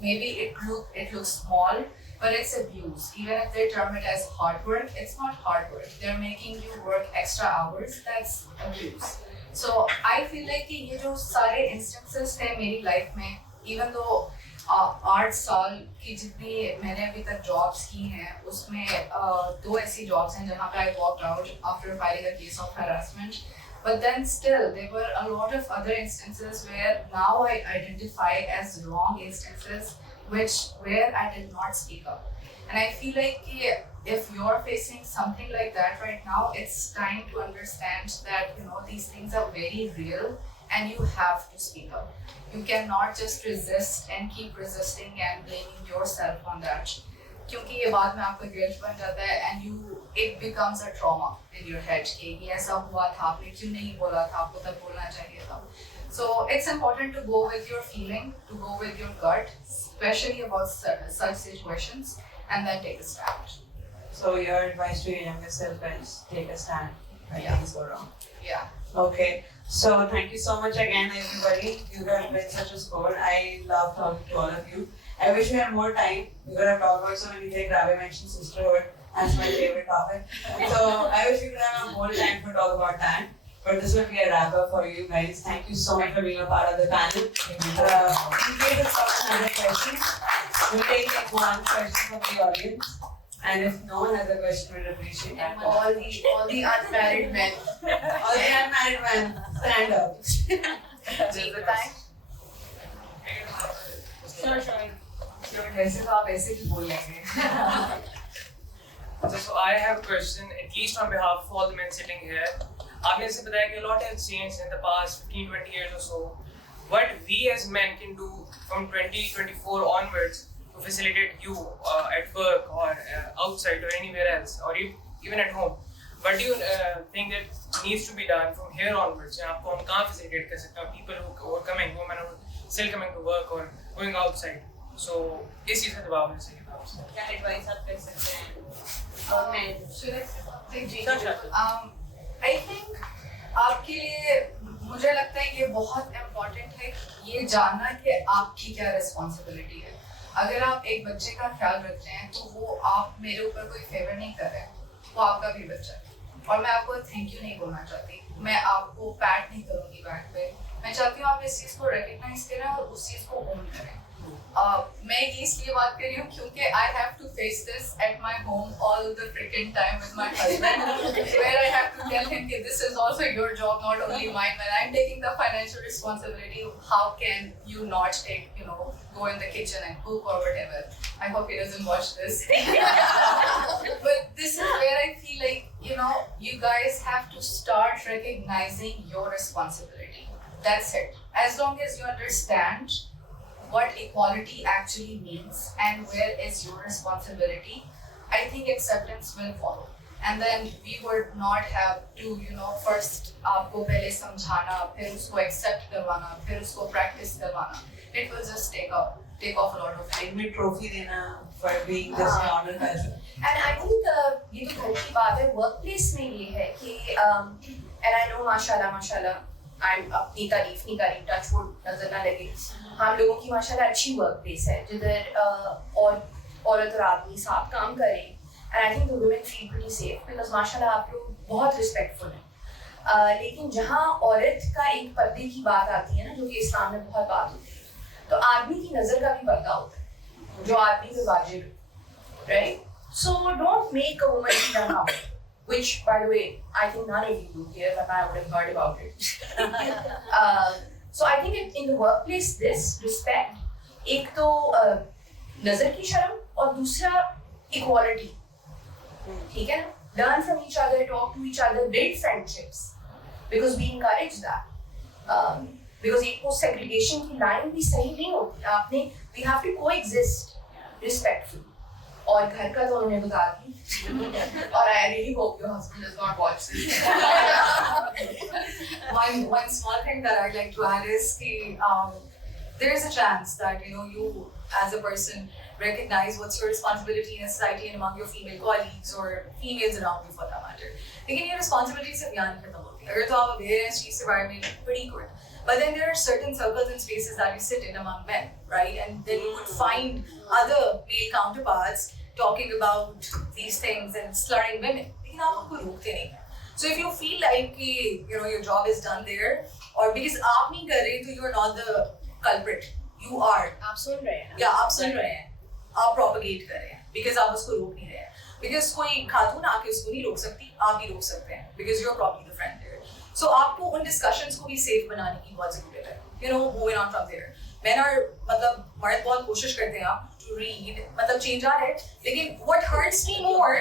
Maybe it looks small, but it's abuse. Even if they term it as hard work, it's not hard work. They're making you work extra hours, that's abuse. So I feel like कि ये जो सारे instances थे मेरी life में, even though 8 साल की जितनी मैंने अभी तक जॉब्स की हैं उसमें 2 ऐसी जॉब्स हैं जहाँ पे I walked out after filing a case of harassment. But then still there were a lot of other instances where now I identify as wrong instances where I did not speak up. And I feel like if you're facing something like that right now, it's time to understand that these things are very real and you have to speak up. You cannot just resist and keep resisting and blaming yourself on that. क्योंकि ये बाद में आपका guilt बन जाता है and it becomes a trauma in your head कि ये ऐसा हुआ था आपने क्यों नहीं बोला था आपको तब बोलना चाहिए था. So it's important to go with your feeling, to go with your gut, especially about such situations, and then take a stand. So your advice to your younger self is take a stand when things go wrong. Yeah. Okay. So thank you so much again, everybody. You guys have been such a sport. I love talking to all of you. I wish we had more time. We could have talked about so many things. Ravi mentioned sisterhood. That's my favorite topic. So I wish we could have more time to talk about that. But this will be a wrap up for you guys. Thank you so much for being a part of the panel. In case of another question, we'll take one question from the audience. And if no one has a question, we'd appreciate that. All the unmarried men. All the unmarried men, stand up. Take the time. Sure. वैसे तो आप ऐसे भी बोल लेंगे. So I have a question, at least on behalf of all the men sitting here. आपने जैसे बताया कि a lot has changed in the past 15-20 years or so. What we as men can do from 2024 onwards to facilitate you at work or outside or anywhere else or even at home. What do you think that needs to be done from here onwards? आपको हम कहाँ facilitate कर सकते हैं? People who are coming, women who are still coming to work or going outside. So इस चीज़ का जवाब है सही बात है. क्या एडवाइस आप कर सकते हैं? I think आपके लिए मुझे लगता है ये बहुत इम्पोर्टेंट है ये जानना कि आपकी क्या रिस्पॉन्सिबिलिटी है. अगर आप एक बच्चे का ख्याल रख रहे हैं तो वो आप मेरे ऊपर कोई फेवर नहीं कर रहे हैं, वो आपका भी बच्चा है और मैं आपको थैंक यू नहीं बोलना चाहती, मैं आपको पैट नहीं करूँगी बैक पे. मैं चाहती हूँ आप इस चीज़ को रिकग्नाइज करें और उस चीज़ को ओन करें. मैं ये इसलिए बात कर रही हूँ क्योंकि I have to face this at my home all the freaking time with my husband, where I have to tell him that this is also your job, not only mine. When I'm taking the financial responsibility, how can you not take, go in the kitchen and cook or whatever? I hope he doesn't watch this. But this is where I feel like, you guys have to start recognizing your responsibility. That's it. As long as you understand what equality actually means and where is your responsibility, I think acceptance will follow. And then we would not have to, first आपको पहले समझाना, फिर उसको accept करवाना, फिर उसको practice करवाना. It will just take off a lot of time. Admit trophy देना for being this honor person. And I think ये तो घर की बात है, workplace में ये है कि and I know माशाल्लाह I'm अपनी तारीफ नहीं करी, touch wood नजर ना लगे, हम लोगों की माशाल्लाह अच्छी workplace है जिधर और औरत और आदमी साथ काम करें, and I think the women feel pretty safe because माशाल्लाह आप लोग बहुत respectful हैं. लेकिन जहाँ औरत का एक पर्दे की बात आती है ना, जो कि इस्लाम में बहुत बात होती है, तो आदमी की नजर का भी पर्दा होता है जो आदमी पे वाजिब है, right? So don't make a woman feel uncomfortable. Which, by the way, I think none of you do here, but I would have heard about it. So I think in the workplace, this respect, एक तो नजर की शर्म और दूसरा equality, ठीक है ना? Learn from each other, talk to each other, build friendships, because we encourage that. Because एक वो segregation की line भी सही नहीं होती. आपने we have to coexist respectfully. और घर का तो उन्होंने बता दी. और I really hope your husband does not watch this. One small thing that I'd like to add is that there is a chance that you as a person recognize what's your responsibility in a society and among your female colleagues or females around you for that matter. लेकिन ये responsibility सिर्फ यहाँ नहीं खत्म होती. अगर तो आप aware हैं इस चीज़ के बारे में, pretty good. But then there are certain circles and spaces that you sit in among men, right? And then you would find other male counterparts talking about these things and slurring women. लेकिन आप उनको रोकते नहीं. So if you feel like your job is done there, or because आप नहीं कर रहे, तो you are not the culprit. You are. आप सुन रहे हैं? Yeah, आप सुन रहे हैं. आप propagate कर रहे हैं. Because आप उसको रोक नहीं रहे हैं. Because कोई खातून आके उसको नहीं रोक सकती, आप ही रोक सकते हैं. Because you're probably the friend there. So आपको उन discussions को भी safe बनाने की बहुत ज़रूरत है. Moving on from there. Men are मर्द बहुत कोशिश करते हैं to read, change आ रहा है. लेकिन what hurts me more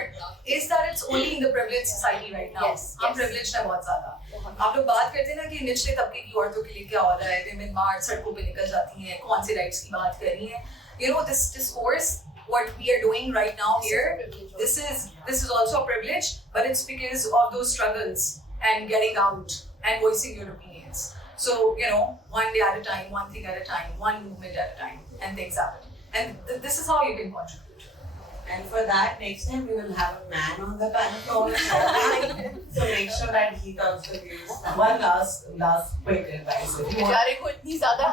is that it's only in the privileged society right now. हम privileged हैं बहुत ज़्यादा. आप लोग बात करते हैं ना कि निचले तबके की औरतों के लिए क्या हो रहा है, women मार्च सड़कों पे निकल जाती हैं, कौन से rights की बात कर रही हैं. This discourse, what we are doing right now here, this is also a privilege, but it's because of those struggles and getting out and voicing your opinions. So, one day at a time, one thing at a time, one movement at a time, and things happen. And this is how you can contribute. And for that, next time we will have a man on the panel. So make sure that he comes to you. One last quick advice. बेचारे को इतनी ज़्यादा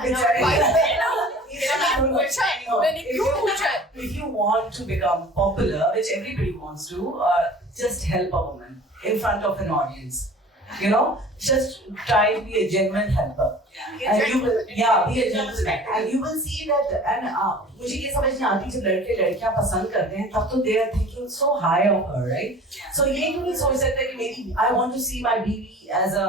If you want to become popular, which everybody wants to, just help a woman in front of an audience. Just try to be a genuine helper. And you will, be a gentleman. And you will see that. And मुझे ये समझ नहीं आती जब लड़के लड़कियां पसंद करते हैं तब तो they are thinking so high of her, right? So ये क्यों नहीं सोच सकते कि maybe I want to see my BB as a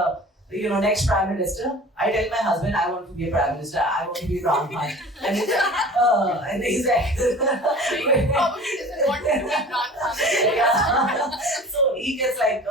next prime minister. I tell my husband I want to be a prime minister. I want to be Ram Khan. And he's like, He probably doesn't want to be Imran Khan. So he gets like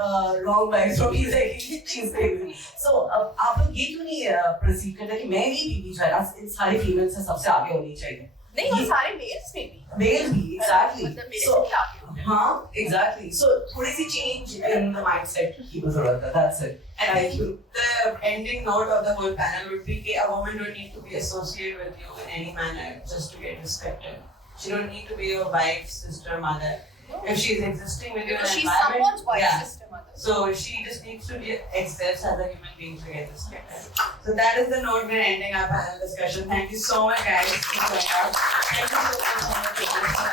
wrong vibes from me. He's like, she's crazy. So आप लोग ये क्यों नहीं proceed करते कि मैं भी बीबी जो है ना इन सारे females से सबसे आगे होनी चाहिए. नहीं और सारे males में भी. Males भी, exactly. मतलब मेरे से क्या आगे होंगे? हाँ, exactly. So थोड़ी सी change in the mindset की जरूरत है. That's it. And I think the ending note of the whole panel would be that a woman don't need to be associated with you in any manner just to get respected. She don't need to be your wife, sister, mother. If she's existing with you in an She's environment, someone's wife, sister, mother. So she just needs to exist as a human being to get respected. So that is the note we're ending our panel discussion. Thank you so much, guys, for showing up. Thank you so much.